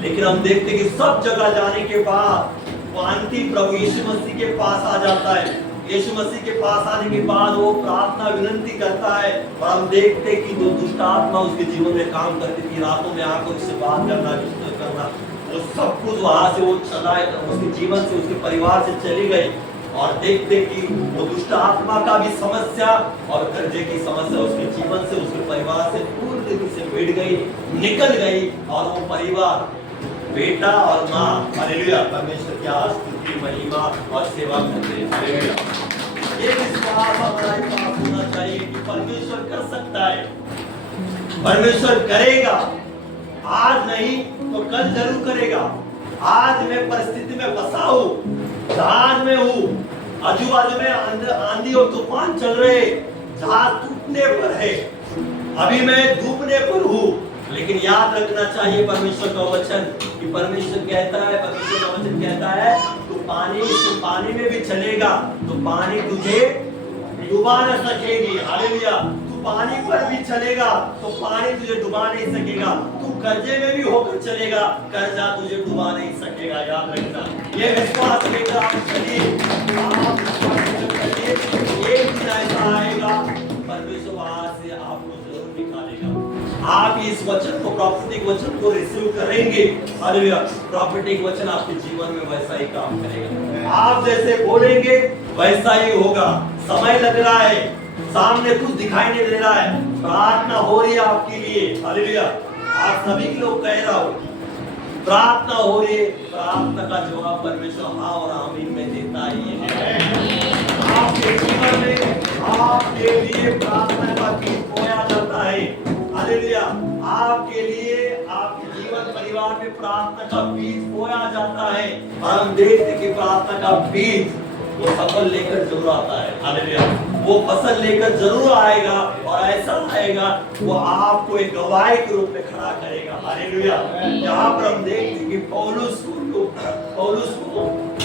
लेकिन हम देखते कि सब जगह जाने के बाद वो अंतिम प्रभु यीशु मसीह के पास आ जाता है। यीशु मसीह के पास आने के बाद वो प्रार्थना विनती करता है, और हम देखते कि जो दुष्ट आत्मा उसके जीवन में काम करती थी, रातों में आकर उससे बात करना, करना, वो सब कुछ वहां से वो चला, उसके जीवन से, उसके परिवार से चली गई। और देखते कि वो दुष्ट आत्मा का भी समस्या और कर्जे की समस्या उसके जीवन से, उसके परिवार से पूरी रीति से मिट गई, निकल गई। और वो परिवार, बेटा और माँ, हालेलुया, परमेश्वर की स्तुति, महिमा और सेवा करते हैं, हालेलुया। ये विश्वास हमारे पास होना चाहिए कि परमेश्वर कर सकता है, परमेश्वर करेगा। आज नहीं तो कल जरूर करेगा। आज मैं परिस्थिति में फंसा हूँ, जहाज में हूँ, आजू बाजू में आंधी और तूफान चल रहे, जहाज टूटने पर है, अभी मैं डूबने पर हूँ, लेकिन याद रखना चाहिए परमेश्वर का वचन कि परमेश्वर कहता है, परमेश्वर का वचन कहता है, तू पानी में भी चलेगा तो पानी तुझे डुबा न सकेगी, हालेलुया। तू पानी पर भी चलेगा तो पानी तुझे डुबा नहीं सकेगा। तू कर्जे में भी होकर चलेगा, कर्जा तुझे डुबा नहीं सकेगा, याद रखना। ये विश्वास लेकर आप चलिए, एक दिन ऐसा आएगा परमेश्वर वहां से आपको जरूर निकालेगा। आप इस वचन को, प्रॉफिटिक वचन को रिसीव करेंगे, हालेलुया, प्रॉफिटिक वचन आपके जीवन में वैसा ही काम करेगा। आप जैसे बोलेंगे वैसा ही होगा। समय लग रहा है, सामने कुछ दिखाई नहीं दे रहा है, प्रार्थना हो रही है आपके लिए, हालेलुया, आप सभी लोग कह रहा हो, प्रार्थना हो रही है, प्रार्थना का जवाब परमेश्वर हाँ और आमीन में देता ही है। आपके जीवन में आपके लिए प्रार्थना का बीज बोया जाता है, हालेलुया, आपके लिए, आपके जीवन परिवार में प्रार्थना का बीज बोया जाता है। और हम देखते कि प्रार्थना का बीज वो सफल लेकर जरूर आता है, हालेलुया, वो फसल लेकर जरूर आएगा। और ऐसा आएगा वो आपको एक गवाही के रूप में खड़ा करेगा, हालेलुया। यहाँ पर हम देखते कि पौलुस को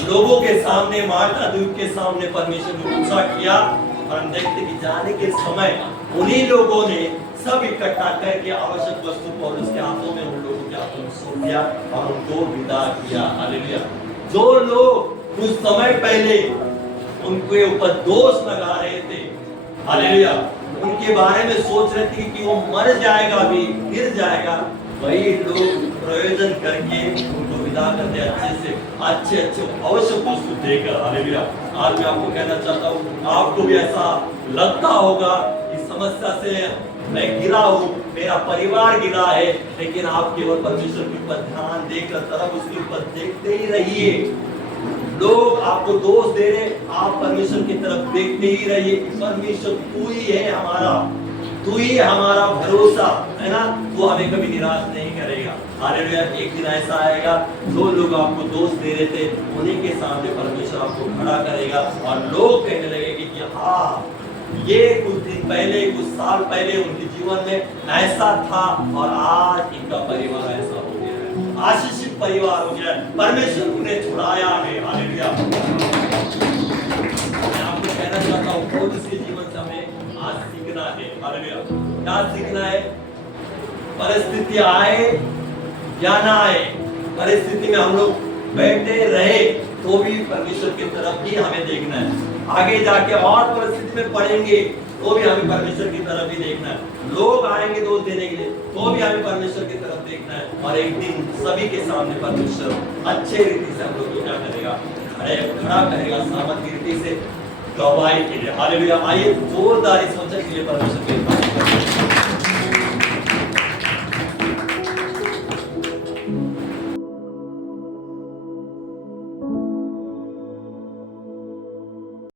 लोगों के सामने, मार्था द्वीप के सामने परमेश्वर ने पूछा किया। और हम देखते कि जाने के समय उन्हीं लोगों ने सब इकट्ठा करके आवश्यक वस्तु पौलुस के हाथों में, उन लोगों के हाथों में सौंप दिया और उनको विदा किया, हालेलुया। जो लोग कुछ समय पहले उनके ऊपर दोष लगा रहे थे, हालेलुया, उनके बारे में सोच रहे थे कि वो मर जाएगा, भी गिर जाएगा, वही लोग प्रयोजन करके उनको विदा करते अच्छे आवश्यक वस्तु देकर, हालेलुया। आज मैं आपको कहना चाहता हूँ, आपको भी ऐसा लगता होगा कि समस्या से मैं गिरा हूँ, मेरा परिवार गिरा है, लेकिन आप केवल परमेश्वर के ऊपर ध्यान देकर, तरफ उसके ऊपर देखते ही रहिए। लोग आपको दोष दे रहे, आप परमेश्वर की तरफ देखते ही रहिए। परमेश्वर तू ही है हमारा, तू ही हमारा भरोसा, है ना, तू हमें कभी निराश नहीं करेगा, हालेलुया। एक दिन ऐसा आएगा, जो लोग आपको दोष दे रहे थे उन्हीं के सामने परमेश्वर आपको खड़ा करेगा, और लोग कहने लगेंगे कि हाँ, ये कुछ दिन पहले, कुछ साल पहले उनके जीवन में ऐसा था, और आज इनका परिवार ऐसा हो गया है, आशीषित परिवार हो गया है, परमेश्वर उन्हें छुड़ाया है, हालेलुया। मैं आपको कहना चाहता हूँ, पौलुस के जीवन से हमें आज सीखना है, हालेलुया। क्या सीखना है? परिस्थिति आए या ना आए, परिस्थिति में हम लोग बैठे रहे तो भी परमेश्वर की तरफ ही हमें देखना है। आगे जाके और परिस्थिति में पड़ेंगे तो भी हमें परमेश्वर की तरफ ही देखना है। लोग आएंगे दोष देने के लिए तो भी हमें परमेश्वर की तरफ देखना है, और एक दिन सभी के सामने परमेश्वर अच्छे रीति से हम लोग को क्या करेगा, खड़ा करेगा, सामर्थ्य रीति से गवाही के लिए, हालेलुया। आइए जोरदार इस वचन के लिए परमेश्वर के